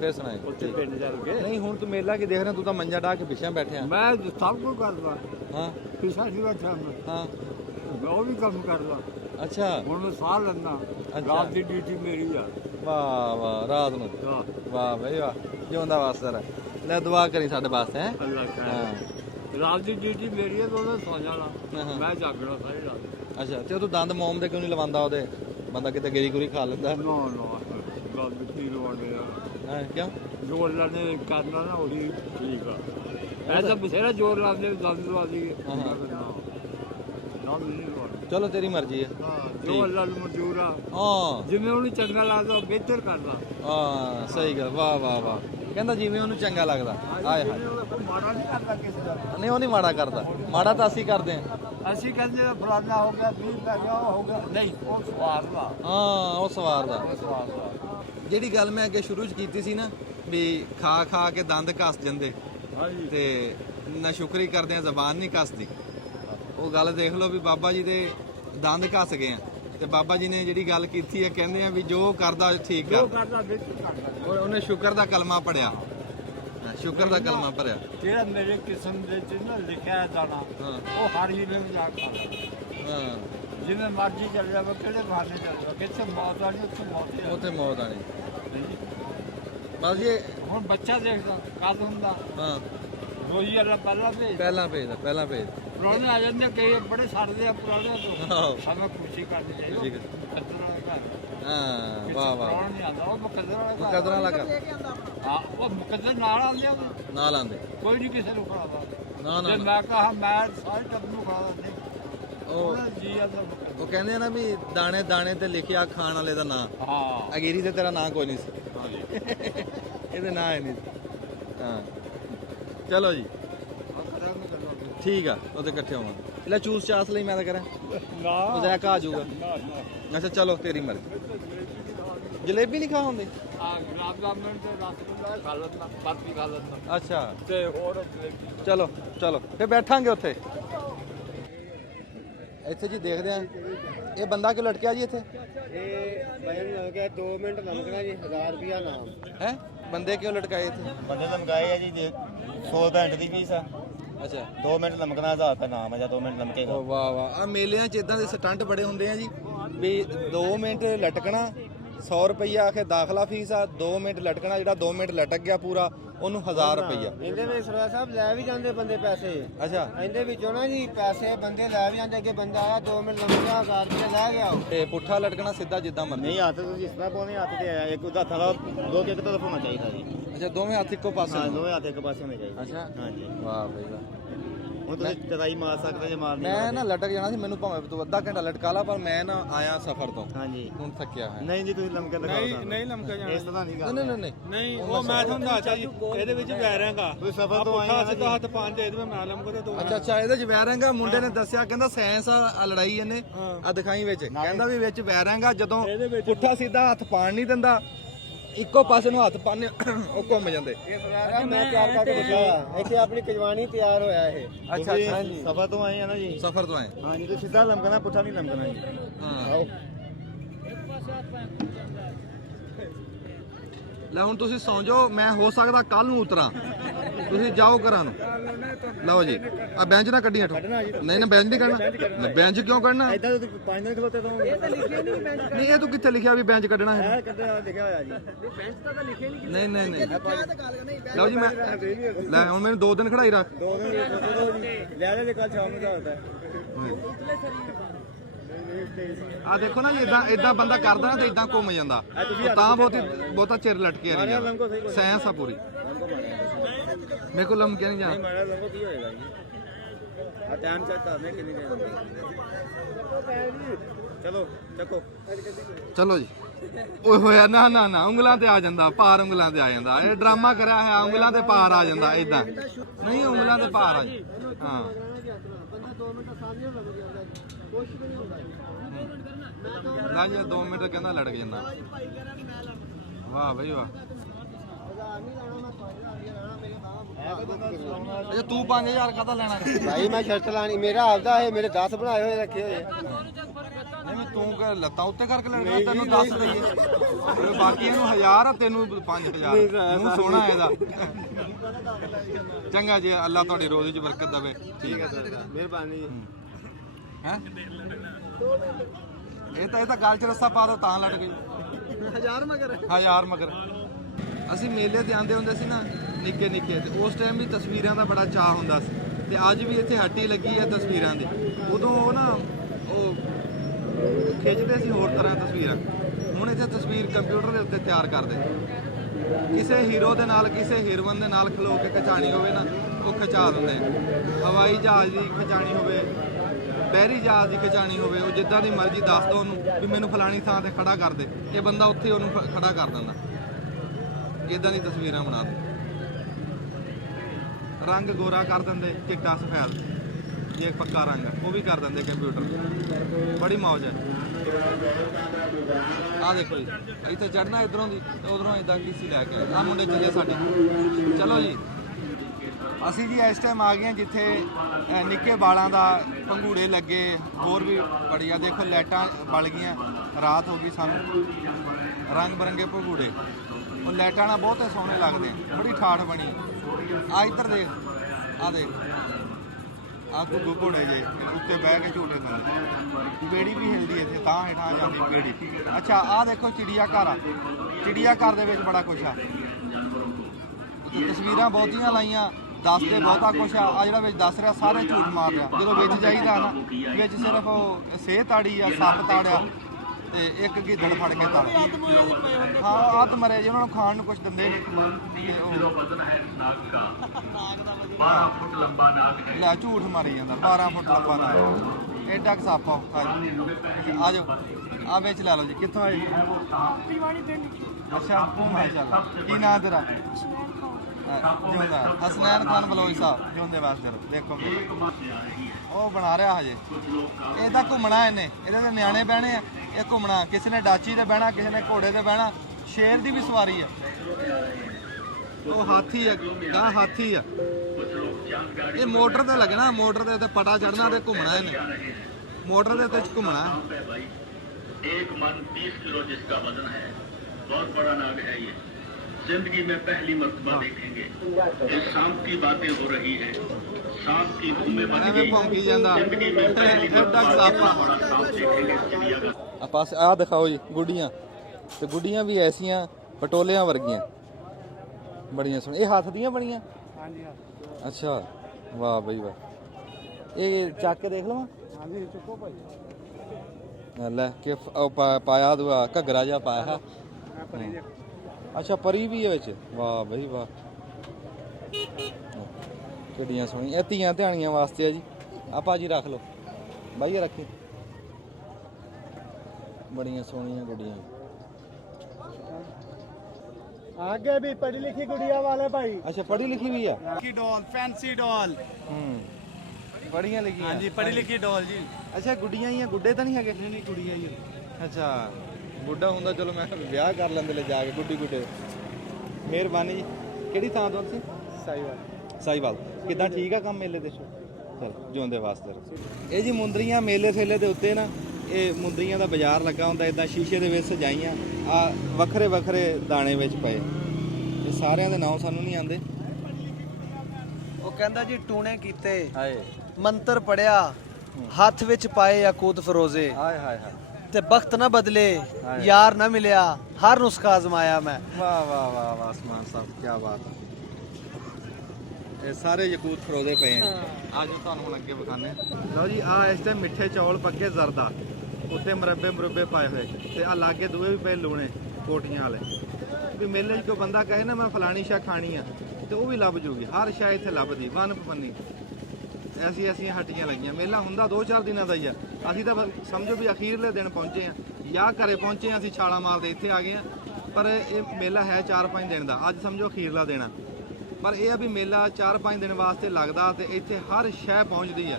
ਫੇਰ ਸੁਣਾਏ। ਉੱਥੇ ਪਿੰਡ ਚੱਲ ਕੇ। ਨਹੀਂ ਹੁਣ ਤੂੰ ਮੇਲਾ ਕੀ ਦੇਖ ਰਿਹਾ? ਤੂੰ ਤਾਂ ਮੰਜਾ ਢਾ ਕੇ ਪਿੱਛੇ ਬੈਠਿਆ। ਮੈਂ ਸਭ ਕੁਝ ਕਰਦਾ, ਹਾਂ ਪਿਛਾ ਨਹੀਂ ਬੈਠਾ ਮੈਂ। ਹਾਂ ਮੈਂ ਉਹ ਵੀ ਕੰਮ ਕਰਦਾ। ਅੱਛਾ ਹੁਣ ਮੈਂ ਸਾਹ ਲੈਂਦਾ, ਰਾਤ ਦੀ ਡਿਊਟੀ ਮੇਰੀ ਆ। ਵਾਹ ਵਾਹ ਰਾਤ ਨੂੰ। ਵਾਹ, ਵਾਹ ਬਈ ਵਾਹ, ਜਿਉਂਦਾ ਵਾਸਤਾ ਰਹਿ। ਲੈ ਦੁਆ ਕਰੀ ਸਾਡੇ ਵਾਸਤੇ ਹੈ। ਅੱਲਾ ਹਾਂ ਰਾਤ ਦੀ ਡਿਊਟੀ ਮੇਰੀ ਹੈ ਤਾਂ ਉਹਦਾ ਸੌ ਜਾਣਾ ਹਾਂ। ਮੈਂ ਜਾਗਣਾ ਸਾਰੀ ਰਾਤ। ਅੱਛਾ ਤੇ ਤੂੰ ਦੰਦ ਮੋਮ ਦੇ ਕਿਉਂ ਨਹੀਂ ਲਵਾਉਂਦਾ ਉਹਦੇ ਬੰਦਾ ਕਿਤੇ ਗੇਰੀ ਗੁਰੀ ਖਾ ਲੈਂਦਾ ਨਾ ਗੱਲ ਕੀ ਲੋੜਦੇ ਆ ਹਾਂ ਕਿਉਂ ਜੋਰ ਲਾਣੇ ਕਰਨਾ ਨਾ ਉਹੀ ਠੀਕ ਆ ਐਸਾ ਬਥੇਰਾ ਜੋਰ ਲਾਉਂਦੇ ਦੰਦ ਲਵਾ ਦੀ ਹਾਂ। ਨਾ ਨਹੀਂ ਲਵਾਉਣਾ। ਚਲੋ ਤੇਰੀ ਮਰਜ਼ੀ ਹੈ ਜੋ ਅੱਲਾ ਨੂੰ ਮਨਜ਼ੂਰ ਆ ਹਾਂ ਜਿਵੇਂ ਉਹਨੂੰ ਚੰਗਾ ਲੱਗਦਾ ਉਹ ਬਿਹਤਰ ਕਰਦਾ। ਹਾਂ ਸਹੀ ਗੱਲ ਵਾਹ ਵਾਹ ਵਾਹ ਕਹਿੰਦਾ ਜਿਵੇਂ ਉਹਨੂੰ ਚੰਗਾ ਲੱਗਦਾ ਆਏ ਹਾਏ ਕੋਈ ਮਾੜਾ ਨਹੀਂ ਕਰਦਾ ਕਿਸੇ ਦਾ। ਨਹੀਂ ਉਹ ਨਹੀਂ ਮਾੜਾ ਕਰਦਾ ਮਾੜਾ ਤਾਂ ਅਸੀਂ ਕਰਦੇ ਹਾਂ ਅਸੀਂ ਕਹਿੰਦੇ ਆ ਫਲਾਨਾ ਹੋ ਗਿਆ 20 ਪੈ ਗਿਆ ਉਹ ਹੋ ਗਿਆ ਨਹੀਂ ਉਹ ਸਵਾਦ ਦਾ ਹਾਂ ਉਹ ਸਵਾਰ ਦਾ ਸਵਾਦ ਦਾ। ਜਿਹੜੀ ਗੱਲ ਮੈਂ ਅੱਗੇ ਸ਼ੁਰੂ ਚ ਕੀਤੀ ਸੀ ਨਾ ਵੀ ਖਾ ਖਾ ਕੇ ਦੰਦ ਘਸ ਜਾਂਦੇ ਹਾਂਜੀ ਤੇ ਨਾ ਸ਼ੁਕਰੀ ਕਰਦੇ ਆ ਜ਼ਬਾਨ ਨਹੀਂ ਕੱਸਦੀ ਉਹ ਗੱਲ ਦੇਖ ਲਓ ਵੀ ਬਾਬਾ ਜੀ ਦੇ ਦੰਦ ਘਸ ਗਏ ਆ ਤੇ ਬਾਬਾ ਜੀ ਨੇ ਜਿਹੜੀ ਗੱਲ ਕੀਤੀ ਹੈ ਕਹਿੰਦੇ ਆ ਵੀ ਜੋ ਕਰਦਾ ਠੀਕ ਆ ਉਹ ਕਰਦਾ ਬਿਹਤਰ ਕਰਦਾ। ਉਹਨੇ ਸ਼ੁਕਰ ਦਾ ਕਲਮਾ ਪੜਿਆ ਸ਼ੁਕਰ ਦਾ ਕਲਮਾ ਭਰਿਆ ਜਿਹੜਾ ਮੇਰੇ ਕਿਸਮ ਦੇ ਚ ਨਾ ਲਿਖਿਆ ਹੈ ਦਾਣਾ ਹਾਂ ਉਹ ਹਰ ਹੀਲੇ ਮਜ਼ਾਕ ਕਰਦਾ। ਹਾਂ ਜਿਵੇਂ ਮਰਜ਼ੀ ਚੱਲ ਜਾਵੇ ਕਿਹੜੇ ਬਹਾਨੇ ਚੱਲ ਜਾਵੇ ਕਿੱਥੇ ਮੌਤ ਆਣੀ ਉੱਥੇ ਮੌਤ ਹੀ ਆਣੀ। ਉੱਥੇ ਮੌਤ ਆਣੀ ਬਸ ਜੀ ਹੁਣ ਬੱਚਾ ਦੇਖਦਾ ਕਦ ਹੁੰਦਾ ਹਾਂ ਰੋਜੀ ਵਾਲਾ ਪਹਿਲਾਂ ਭੇਜ ਪਹਿਲਾਂ ਭੇਜ ਪੁਰਾਣੇ ਆ ਜਾਂਦੇ ਕਈ ਬੜੇ ਛੱਡਦੇ ਆ ਪੁਰਾਣੇ ਤੋਂ ਆਹੋ। ਸਾਨੂੰ ਖੁਸ਼ੀ ਕਰਨੀ ਚਾਹੀਦੀ ਖੁਸ਼ੀ ਕਰ- ਮੁਕੱਦਰ ਵਾਲਾ ਘਰ ਹਾਂ ਵਾਹ ਵਾਹ ਪੁਰਾਣਾ ਨਹੀਂ ਆਉਂਦਾ ਉਹ ਮੁਕੱਦਰ ਵਾਲਾ ਘਰ। ਮੁਕੱਦਰਾਂ ਵਾਲਾ ਕਰ ਹਾਂ ਉਹ ਮੁਕੱਦਰ ਨਾਲ ਆਉਂਦੇ ਆ ਉਹਦੇ। ਨਾਲ ਆਂਦੇ ਕੋਈ ਨਹੀਂ ਕਿਸੇ ਨੂੰ ਖੜਾਦਾ ਨਾ ਜੇ ਨਾ ਮੈਂ ਕਹਾ ਮੈਂ ਸਾਰੇ ਟੱਬ ਨੂੰ ਖੜਾ ਦਿੰਦੇ ਉਹ ਉਹਦਾ ਜੀ ਆਂਦਾ ਮੁਕੱਦਰ। ਉਹ ਕਹਿੰਦੇ ਆ ਨਾ ਵੀ ਦਾਣੇ ਦਾਣੇ ਤੇ ਲਿਖਿਆ ਖਾਣ ਵਾਲੇ ਦਾ ਨਾਂ ਹਾਂ ਅਗੀਰੀ ਤੇ ਤੇਰਾ ਨਾਂ ਕੋਈ ਨਹੀਂ ਸੀ ਇਹਦੇ ਨਾਂ ਹੈ ਨਹੀਂ ਸੀ। ਹਾਂ ਚਲੋ ਜੀ ਠੀਕ ਆ ਉਹਦੇ ਇਕੱਠੇ ਹੋਵਾਂਗੇ ਲੈ ਚੂਸ ਚਾਸ ਲਈ ਮੈਂ ਤਾਂ ਕਰਾਂ ਨਾ ਉਹ ਜੈ ਕਾ ਆ ਜਾਊਗਾ ਨਾ ਅੱਛਾ ਚਲੋ ਤੇਰੀ ਮਰਜ਼ੀ ਜਲੇਬੀ ਨਹੀਂ ਖਾ ਹੁੰਦੀ ਆ ਗੁਲਾਬ ਜਾਮਨ ਤੇ ਰਸਗੁੱਲਾ ਖਾ ਲੈਂਦਾ ਬਾਕੀ ਖਾ ਲੈਂਦਾ ਅੱਛਾ ਤੇ ਹੋਰ ਚਲੋ ਚਲੋ ਫੇ ਬੈਠਾਂਗੇ ਉੱਥੇ ਇੱਥੇ ਜੀ ਦੇਖਦੇ ਆ ਇਹ ਬੰਦਾ ਕਿਉਂ ਲਟਕਿਆ ਜੀ ਇੱਥੇ ਇਹ ਬਜਨ ਹੋ ਗਿਆ 2 ਮਿੰਟ ਲੰਘਣਾ ਜੀ 1000 ਰੁਪਿਆ ਨਾਮ ਹੈ ਬੰਦੇ ਕਿਉਂ ਲਟਕਾਏ ਇੱਥੇ ਬੰਦੇ ਲਮਕਾਏ ਆ ਜੀ 100 ਘੰਟੇ ਦੀ ਫੀਸ ਆ ਅੱਛਾ 2 ਮਿੰਟ ਲਮਕਣਾ 1000 ਦਾ ਨਾਮ ਹੈ ਜਾਂ 2 ਮਿੰਟ ਲਮਕੇਗਾ ਓ ਵਾਹ ਵਾਹ ਆ ਮੇਲਿਆਂ 'ਚ ਇਦਾਂ ਦੇ ਸਟੰਟ ਬੜੇ ਹੁੰਦੇ ਆ ਜੀ ਵੀ 2 ਮਿੰਟ ਲਟਕਣਾ 100 ਰੁਪਈਆ ਆਖੇ ਦਾਖਲਾ ਫੀਸ ਆ 2 ਮਿੰਟ ਲਟਕਣਾ ਜਿਹੜਾ 2 ਮਿੰਟ ਲਟਕ ਗਿਆ ਪੂਰਾ ਉਹਨੂੰ 1000 ਰੁਪਈਆ ਇਹਦੇ ਵਿੱਚ ਸਰਦਾਰ ਸਾਹਿਬ ਲੈ ਵੀ ਜਾਂਦੇ ਬੰਦੇ ਪੈਸੇ ਅੱਛਾ ਇਹਦੇ ਵਿੱਚੋਂ ਨਾ ਜੀ ਪੈਸੇ ਬੰਦੇ ਲੈ ਵੀ ਜਾਂਦੇ ਅੱਗੇ ਬੰਦਾ ਆਇਆ 2 ਮਿੰਟ ਲੰਘਿਆ 1000 ਰੁਪਿਆ ਲੈ ਗਿਆ ਉਹ ਤੇ ਪੁੱਠਾ ਲਟਕਣਾ ਸਿੱਧਾ ਜਿੱਦਾਂ ਮਰਜ਼ੀ ਨਹੀਂ ਹੱਥ ਤੁਸੀਂ ਇਸ ਤਰ੍ਹਾਂ ਪਾਉਣੇ ਹੱਥ ਤੇ ਆਇਆ ਇੱਕ ਉਹਦਾ ਹੱਥਾਂ ਦਾ ਦੋ ਇੱਕ ਤਰਫ ਹੋਣਾ ਚਾਹੀਦਾ ਜੀ ਅੱਛਾ ਦੋਵੇਂ ਹੱਥ ਇੱਕੋ ਪਾਸੇ ਹਾਂ ਨੂੰ। ਦੋਵੇਂ ਹੱਥ ਇੱਕ ਪਾਸੇ ਹੋਣੇ ਚਾਹੀਦੇ ਅੱਛਾ ਹਾਂਜੀ ਵਾਹ ਬਈ ਵਾਹ ਹੁਣ ਤੁਸੀਂ ਚੜਾਈ ਮਾਰ ਸਕਦੇ ਜੇ ਮਾਰਨੀ ਮੈਂ ਨਾ ਲਟਕ ਜਾਣਾ ਸੀ ਮੈਨੂੰ ਭਾਵੇਂ ਤੂੰ ਅੱਧਾ ਘੰਟਾ ਲਟਕਾ ਲਾ ਪਰ ਮੈਂ ਨਾ ਆਇਆ ਸਫ਼ਰ ਤੋਂ ਹਾਂਜੀ ਹੁਣ ਥੱਕਿਆ ਹੈ ਨਹੀਂ ਜੀ ਤੁਸੀਂ ਲਮਕੇ ਦਿਖਾਓ ਨਹੀਂ ਲਮਕੇ ਜਾਣਾ ਇਸ ਤਰ੍ਹਾਂ ਨਹੀਂ ਨਹੀਂ ਗੱਲ ਨਹੀਂ ਨਹੀਂ ਨਹੀਂ ਉਹ ਮੈਂ ਤੁਹਾਨੂੰ ਦੱਸਦਾ ਜੀ ਇਹਦੇ ਵਿੱਚ ਵੈਰਾਂਗਾ ਤੁਸੀਂ ਸਫਰ ਤੋਂ ਆਏ ਆ ਜੀ ਹੱਥ ਪੰਜ ਦੇ ਦੇ ਮੈਂ ਲਮਕਦਾ ਤੂੰ ਅੱਛਾ ਅੱਛਾ ਇਹਦੇ ਚ ਵੈਰਾਂਗਾ ਮੁੰਡੇ ਨੇ ਦੱਸਿਆ ਕਹਿੰਦਾ ਸਾਇੰਸ ਆ ਲੜਾਈ ਇਹਨੇ ਆ ਦਿਖਾਈ ਵਿੱਚ ਕਹਿੰਦਾ ਵੀ ਵਿੱਚ ਵੈਰਾਂਗਾ ਜਦੋਂ ਪੁੱਠਾ ਸਿੱਧਾ ਹੱਥ ਪਾਣ ਨਹੀਂ ਦਿੰਦਾ ਇੱਕੋ ਪਾਸੇ ਨੂੰ ਹੱਥ ਪਾਣੇ ਉਹ ਘੁੰਮ ਜਾਂਦੇ ਇਹ ਸਰਦਾਰ ਮੈਂ ਤਿਆਰ ਕਰਕੇ ਦਿੱਤਾ ਇੱਥੇ ਆਪਣੀ ਕਜਵਾਨੀ ਤਿਆਰ ਹੋਇਆ ਇਹ ਅੱਛਾ ਅੱਛਾ ਸਫਰ ਤੋਂ ਆਏ ਆ ਨਾ ਜੀ ਸਫ਼ਰ ਤੋਂ ਆਏ ਹਾਂਜੀ ਤੁਸੀਂ ਸਿੱਧਾ ਲਮਕਣਾ ਪੁੱਠਾ ਨਹੀਂ ਲਮਕਣਾ ਜੀ ਹਾਂ ਲੈ ਹੁਣ ਤੁਸੀਂ ਸੌਂ ਜਾਓ ਮੈਂ ਹੋ ਸਕਦਾ ਕੱਲ ਨੂੰ ਉਤਰਾਂ ਤੁਸੀਂ ਜਾਓ ਘਰਾਂ ਨੂੰ ਲਓ ਜੀ ਆ ਬੈਂਚ ਨਾ ਕੱਢੀ ਹਟੋ ਨਹੀਂ ਨਾ ਬੈਂਚ ਨਹੀਂ ਕੱਢਣਾ ਬੈਂਚ ਕਿਉਂ ਕੱਢਣਾ ਇਦਾਂ ਤੁਸੀਂ 5 ਦਿਨ ਖਲੋਤੇ ਤੋਂ ਨਹੀਂ ਇਹ ਤੂੰ ਕਿੱਥੇ ਲਿਖਿਆ ਵੀ ਬੈਂਚ ਕੱਢਣਾ ਹੈ ਇਹ ਕਿੱਦਾਂ ਲਿਖਿਆ ਹੋਇਆ ਜੀ ਨਹੀਂ ਨਹੀਂ ਨਹੀਂ ਲਓ ਜੀ ਮੈਂ ਲੈ ਹੁਣ ਮੈਨੂੰ 2 ਦਿਨ ਖੜਾਈ ਰੱਖ 2 ਦਿਨ ਖਲੋਤੇ ਤੋਂ ਜੀ ਲੈ ਲੈ ਕੱਲ ਸ਼ਾਮ ਨੂੰ ਜਾਉਂਦਾ ਆ ਦੇਖੋ ਨਾ ਜੀ ਇਦਾਂ ਬੰਦਾ ਕਰਦਾ ਨਾ ਤੇ ਇਦਾਂ ਘੁੰਮ ਜਾਂਦਾ ਉਹ ਤਾਂ ਬਹੁਤਾ ਚਿਰ ਲਟਕੇ ਰਹੀ ਜਾਂਦਾ ਸਾਇੰਸ ਆ ਪੂਰੀ ਮੇਰੇ ਕੋਲ ਲਮਕਿਆ ਨਹੀਂ ਜਾਣਾ ਮਾੜਾ ਲੰਗੋ ਕੀ ਹੋਏਗਾ ਜੀ ਆ ਟਾਈਮ ਚੈੱਕ ਕਰਨੇ ਕਿੰਨੀ ਦੇਰ ਚਲੋ ਚੱਕੋ ਚਲੋ ਜੀ ਓਏ ਹੋਇਆ ਨਾ ਨਾ ਨਾ ਉਂਗਲਾਂ ਤੇ ਆ ਜਾਂਦਾ ਭਾਰ ਉਂਗਲਾਂ ਤੇ ਆ ਜਾਂਦਾ ਇਹ ਡਰਾਮਾ ਕਰਿਆ ਹੈ ਉਂਗਲਾਂ ਤੇ ਭਾਰ ਆ ਜਾਂਦਾ ਇਦਾਂ ਨਹੀਂ ਉਂਗਲਾਂ ਤੇ ਭਾਰ ਆ ਜਾਂਦਾ ਹਾਂ ਬੰਦਾ 2 ਮਿੰਟ ਸਾਹਮਣੇ ਲੱਗ ਜਾਂਦਾ ਕੁਛ ਵੀ ਨਹੀਂ ਹੁੰਦਾ ਨਾ ਜੀ 2 ਮਿੰਟ ਕਹਿੰਦਾ ਲੜਕ ਜਾਂਦਾ ਵਾਹ ਬਈ ਵਾਹ ਅੱਛਾ ਤੂੰ 5000 ਕਾਹਦਾ ਲੈਣਾ ਭਾਈ ਮੈਂ ਸ਼ਰਤ ਲਾਣੀ ਮੇਰਾ ਆਪਦਾ ਇਹ ਮੇਰੇ 10 ਬਣਾਏ ਹੋਏ ਰੱਖੇ ਹੋਏ ਨਹੀਂ ਤੂੰ ਕਰ ਲੱਤਾਂ ਉੱਤੇ ਕਰਕੇ ਲੜਨਾ ਤੈਨੂੰ 10 ਦਈਏ ਬਾਕੀ ਇਹਨੂੰ 1000 ਆ ਤੈਨੂੰ 5000 ਮੂੰਹ ਸੋਹਣਾ ਇਹਦਾ ਚੰਗਾ ਜੀ ਅੱਲਾ ਤੁਹਾਡੀ ਰੋਜ਼ੀ 'ਚ ਬਰਕਤ ਦੇਵੇ ਠੀਕ ਹੈ ਸਰ ਮਿਹਰਬਾਨੀ ਹੈ ਇਹ ਤਾਂ ਗੱਲ 'ਚ ਰੱਸਾ ਪਾ ਦੋ ਤਾਂ ਲੜ ਗਈ 1000 ਮਗਰ ਅਸੀਂ ਮੇਲੇ ਤੇ ਆਂਦੇ ਹੁੰਦੇ ਸੀ ਨਾ ਨਿੱਕੇ ਨਿੱਕੇ ਤੇ ਉਸ ਟਾਈਮ ਵੀ ਤਸਵੀਰਾਂ ਦਾ ਬੜਾ ਚਾਹ ਹੁੰਦਾ ਸੀ ਤੇ ਅੱਜ ਵੀ ਇੱਥੇ ਹੱਟੀ ਲੱਗੀ ਹੈ ਤਸਵੀਰਾਂ ਦੀ। ਉਦੋਂ ਉਹ ਨਾ ਉਹ ਖਿੱਚਦੇ ਸੀ ਹੋਰ ਤਰ੍ਹਾਂ ਤਸਵੀਰਾਂ, ਹੁਣ ਇੱਥੇ ਤਸਵੀਰ ਕੰਪਿਊਟਰ ਦੇ ਉੱਤੇ ਤਿਆਰ ਕਰਦੇ। ਕਿਸੇ ਹੀਰੋ ਦੇ ਨਾਲ ਕਿਸੇ ਹੀਰੋਇਨ ਦੇ ਨਾਲ ਖਲੋ ਕੇ ਖਿਚਾਣੀ ਹੋਵੇ ਨਾ, ਉਹ ਖਿਚਾ ਦਿੰਦੇ ਆ। ਹਵਾਈ ਜਹਾਜ਼ ਦੀ ਖਿਚਾਣੀ ਹੋਵੇ, ਬਹਿਰੀ ਜਹਾਜ਼ ਦੀ ਖਿਚਾਣੀ ਹੋਵੇ, ਉਹ ਜਿੱਦਾਂ ਦੀ ਮਰਜ਼ੀ ਦੱਸ ਦੋ ਉਹਨੂੰ ਵੀ ਮੈਨੂੰ ਫਲਾਣੀ ਥਾਂ ਤੇ ਖੜਾ ਕਰ ਦੇ, ਇਹ ਬੰਦਾ ਉੱਥੇ ਉਹਨੂੰ ਖੜਾ ਕਰ ਦਿੰਦਾ। ਇਦਾਂ ਦੀ ਤਸਵੀਰਾਂ ਬਣਾ ਦਿੰਦੇ, ਰੰਗ ਗੋਰਾ ਕਰ ਦਿੰਦੇ, ਚਿੱਟਾ ਸਫੈਦ ਜੇ ਪੱਕਾ ਰੰਗ ਉਹ ਵੀ ਕਰ ਦਿੰਦੇ ਕੰਪਿਊਟਰ। ਬੜੀ ਮੌਜ ਹੈ। ਆਹ ਦੇਖੋ ਜੀ, ਇੱਥੇ ਚੜਨਾ ਇਧਰੋਂ ਦੀ ਉਧਰੋਂ ਇਦਾਂ ਡੀਸੀ ਲੈ ਕੇ ਆਹ ਮੁੰਡੇ ਚੱਲੇ ਸਾਡੇ। ਚਲੋ ਜੀ, ਅਸੀਂ ਜੀ ਇਸ ਟਾਈਮ ਆ ਗਏ ਹਾਂ ਜਿੱਥੇ ਨਿੱਕੇ ਬਾਲਾਂ ਦਾ ਭੰਗੂੜੇ ਲੱਗੇ, ਹੋਰ ਵੀ ਬੜੀਆਂ ਦੇਖੋ ਲਾਈਟਾਂ ਬਲ ਗਈਆਂ, ਰਾਤ ਹੋ ਗਈ ਸਾਨੂੰ, ਰੰਗ ਬਰੰਗੇ ਭੰਗੂੜੇ, ਉਹ ਲਾਈਟਾਂ ਨਾਲ ਬਹੁਤੇ ਸੋਹਣੇ ਲੱਗਦੇ, ਬੜੀ ਠਾਠ ਬਣੀ। ਆ ਇੱਧਰ ਦੇਖ, ਆ ਦੇਖ, ਆ ਘੁੱਗੂ ਘੋੜੇ ਜੇ ਉੱਤੇ ਬਹਿ ਕੇ ਝੂਟੇ ਖਾਂਦੇ, ਬੇੜੀ ਵੀ ਹਿਲਦੀ ਇੱਥੇ, ਤਾਂ ਹੇਠਾਂ ਜਾਂਦੀ ਬੇੜੀ। ਅੱਛਾ ਆਹ ਦੇਖੋ ਚਿੜੀਆ ਘਰ ਆ, ਚਿੜੀਆ ਘਰ ਦੇ ਵਿੱਚ ਬੜਾ ਕੁਛ ਆ, ਉੱਥੇ ਤਸਵੀਰਾਂ ਬਹੁਤੀਆਂ ਲਾਈਆਂ, ਦੱਸਦੇ ਬਹੁਤਾ ਕੁਛ ਆ। ਆ ਜਿਹੜਾ ਵਿੱਚ ਦੱਸ ਰਿਹਾ ਸਾਰੇ ਝੂਠ ਮਾਰ ਰਿਹਾ, ਜਦੋਂ ਵਿੱਚ ਜਾਈਦਾ ਨਾ ਵਿੱਚ ਸਿਰਫ ਉਹ ਸੇਹ ਤਾੜੀ ਆ, ਸੱਪ ਤਾੜਿਆ ਤੇ ਇੱਕ ਗਿੱਦੜ ਫੜ ਕੇ ਤਾੜ। ਹਾਂ ਆਤ ਮਰੇ ਜੀ, ਉਹਨਾਂ ਨੂੰ ਖਾਣ ਨੂੰ ਕੁਛ ਦਿੰਦੇ ਨਹੀਂ। ਲੈ ਝੂਠ ਮਾਰੀ ਜਾਂਦਾ, 12 ਫੁੱਟ ਲੰਬਾ ਨਾਗ, ਐਡਾ ਕੁ ਸੱਪ ਆ। ਆ ਜਾਓ, ਆ ਵਿੱਚ ਲੈ ਲਓ ਜੀ। ਕਿੱਥੋਂ ਆਏ? ਅੱਛਾ ਮਾਸ਼ਾਅੱਲਾ, ਕੀ ਨਾਂ ਤੇਰਾ? ਜਿਉਂਦਾ ਹਸਨੈਨ ਖਾਨ ਬਲੋਚ ਸਾਹਿਬ, ਜਿਉਂਦੇ ਵਾਸਤੇ। ਦੇਖੋ ਉਹ ਬਣਾ ਰਿਹਾ ਹਜੇ, ਇਹਦਾ ਘੁੰਮਣਾ ਇਹਨੇ, ਇਹਦੇ ਤੇ ਨਿਆਣੇ ਬਹਿਣੇ ਆ, ਇਹ ਘੁੰਮਣਾ। ਕਿਸੇ ਨੇ ਡਾਚੀ ਤੇ ਬਹਿਣਾ, ਕਿਸੇ ਨੇ ਘੋੜੇ ਤੇ ਬਹਿਣਾ, ਸ਼ੇਰ ਦੀ ਵੀ ਸਵਾਰੀ ਆ। ਉਹ ਹਾਥੀ ਆ, ਗਾਂ ਹਾਥੀ ਆ। ਇਹ ਮੋਟਰ ਤੇ ਲੱਗਣਾ, ਮੋਟਰ ਦੇ ਉੱਤੇ ਪਟਾ ਚੜਨਾ ਤੇ ਘੁੰਮਣਾ ਇਹਨੇ, ਮੋਟਰ ਦੇ ਉੱਤੇ ਘੁੰਮਣਾ। एक मन 30 किलो जिसका वजन है, बहुत बड़ा नाग है ये। जिंदगी में पहली मर्तबा देखेंगे। इस सांप की बातें हो रही है, सांप की धूमें बन गई। जिंदगी में पहली मर्तबा बड़ा सांप देखेंगे चिड़िया का। ਆਪਾਂ ਆਹ ਦਿਖਾਓ ਜੀ ਗੁੱਡੀਆਂ, ਤੇ ਗੁੱਡੀਆਂ ਵੀ ਐਸੀਆਂ ਪਟੋਲਿਆਂ ਵਰਗੀਆਂ, ਬੜੀਆਂ ਸੋਹਣੀਆਂ। ਇਹ ਹੱਥ ਦੀਆਂ ਬਣੀਆਂ? ਹਾਂਜੀ। ਅੱਛਾ, ਵਾਹ ਬਈ ਵਾਹ। ਇਹ ਚੱਕ ਕੇ ਦੇਖ ਲਵਾਂ? ਹਾਂਜੀ ਚੁੱਕੋ ਭਾਈ। ਲੈ ਕਿ ਪਾਇਆ ਦੂਆ ਘੱਗਰਾ ਜਿਹਾ ਪਾਇਆ। ਅੱਛਾ ਪਰੀ ਵੀ ਹੈ ਵਿੱਚ, ਵਾਹ ਬਈ ਵਾਹ, ਕਿੱਡੀਆਂ ਸੋਹਣੀਆਂ। ਇਹ ਧੀਆਂ ਧਿਆਣੀਆਂ ਵਾਸਤੇ ਆ ਜੀ। ਆ ਭਾਜੀ ਰੱਖ ਲਓ ਬਾਈ, ਇਹ ਰੱਖੀ, ਬੜੀਆਂ ਸੋਹਣੀਆਂ ਗੁੱਡੀਆਂ। आगे भी पढ़ी लिखी गुड़िया वाले भाई। अच्छा पढ़ी लिखी भी है? Doll, fancy doll. पढ़िया लिखी? हाँ जी, पढ़ी लिखी डॉल जी। अच्छा गुड्डियां ही गुड्डे तो नहीं है? नहीं गुड़िया ही। अच्छा गुड्डा होंदा चलो मैं विआह कर लेंदे ले जाके गुड्डी गुड्डे। मेहरबानी जी। किहड़ी थां तो तुसीं? साहिवाल। साहिवाल। किदां ठीक है काम मेले दे? चल जिउंदे वास्ते। ਇਹ ਜੀ ਮੁੰਦਰੀਆਂ ਮੇਲੇ ਥੇਲੇ ਦੇ ਉੱਤੇ ਨਾ, ਇਹ ਮੁੰਦਰੀਆਂ ਦਾ ਬਾਜ਼ਾਰ ਲੱਗਾ ਹੁੰਦਾ, ਇਦਾਂ ਸ਼ੀਸ਼ੇ ਦੇ ਵਿੱਚ ਸਜਾਈਆਂ, ਆ ਵੱਖਰੇ ਵੱਖਰੇ ਦਾਣੇ ਵਿੱਚ ਪਏ। ਇਹ ਸਾਰਿਆਂ ਦੇ ਨਾਮ ਸਾਨੂੰ ਨਹੀਂ ਆਉਂਦੇ। ਉਹ ਕਹਿੰਦਾ ਜੀ ਟੂਣੇ ਕੀਤੇ, ਹਾਏ ਮੰਤਰ ਪੜਿਆ, ਹੱਥ ਵਿੱਚ ਪਾਏ ਯਾਕੂਤ ਫਰੋਜ਼ੇ, ਹਾਏ ਹਾਏ ਹਾਏ, ਤੇ ਬਖਤ ਨਾ ਬਦਲੇ, ਯਾਰ ਨਾ ਮਿਲਿਆ, ਹਰ ਨੁਸਖਾ ਅਜ਼ਮਾਇਆ ਮੈਂ। ਵਾਹ ਵਾਹ ਵਾਹ ਵਾਹ ਉਸਮਾਨ ਸਾਹਿਬ, ਕੀ ਬਾਤ ਹੈ। ਇਹ ਸਾਰੇ ਯਕੂਤ ਫਰੋਜ਼ੇ ਪਏ ਆ। ਆਜੋ ਤੁਹਾਨੂੰ ਹੁਣ ਅੱਗੇ ਵਿਖਾਣੇ। ਲਓ ਜੀ ਆ ਇਸ ਟਾਈਮ ਮਿੱਠੇ ਚੌਲ ਪੱਕੇ ਜ਼ਰਦਾ, ਉੱਤੇ ਮੁਰੱਬੇ ਮੁਰੱਬੇ ਪਾਏ ਹੋਏ, ਤੇ ਆ ਲਾਗੇ ਦੂਏ ਵੀ ਪਏ ਲੂਣੇ ਕੋਟੀਆਂ ਵਾਲੇ। ਵੀ ਮੇਲੇ 'ਚ ਕੋਈ ਬੰਦਾ ਕਹੇ ਨਾ ਮੈਂ ਫਲਾਣੀ ਸ਼ਾ ਖਾਣੀ ਆ, ਤੇ ਉਹ ਵੀ ਲੱਭ ਜੂਗੀ, ਹਰ ਸ਼ਾ ਇੱਥੇ ਲੱਭਦੀ ਵਨ ਪਵੰਨੀ। ਐਸੀਆਂ ਹੱਟੀਆਂ ਲੱਗੀਆਂ। ਮੇਲਾ ਹੁੰਦਾ 2-4 ਦਿਨਾਂ ਦਾ ਹੀ ਆ। ਅਸੀਂ ਤਾਂ ਸਮਝੋ ਵੀ ਅਖੀਰਲੇ ਦਿਨ ਪਹੁੰਚੇ ਆ, ਜਾਂ ਘਰੇ ਪਹੁੰਚੇ ਆ, ਅਸੀਂ ਛਾਲਾਂ ਮਾਰਦੇ ਇੱਥੇ ਆ ਗਏ ਆ। ਪਰ ਇਹ ਮੇਲਾ ਹੈ 4-5 ਦਿਨ ਦਾ, ਅੱਜ ਸਮਝੋ ਅਖੀਰਲਾ ਦਿਨ ਆ। ਪਰ ਇਹ ਆ ਵੀ ਮੇਲਾ 4-5 ਦਿਨ ਵਾਸਤੇ ਲੱਗਦਾ, ਤੇ ਇੱਥੇ ਹਰ ਸ਼ੈ ਪਹੁੰਚਦੀ ਆ।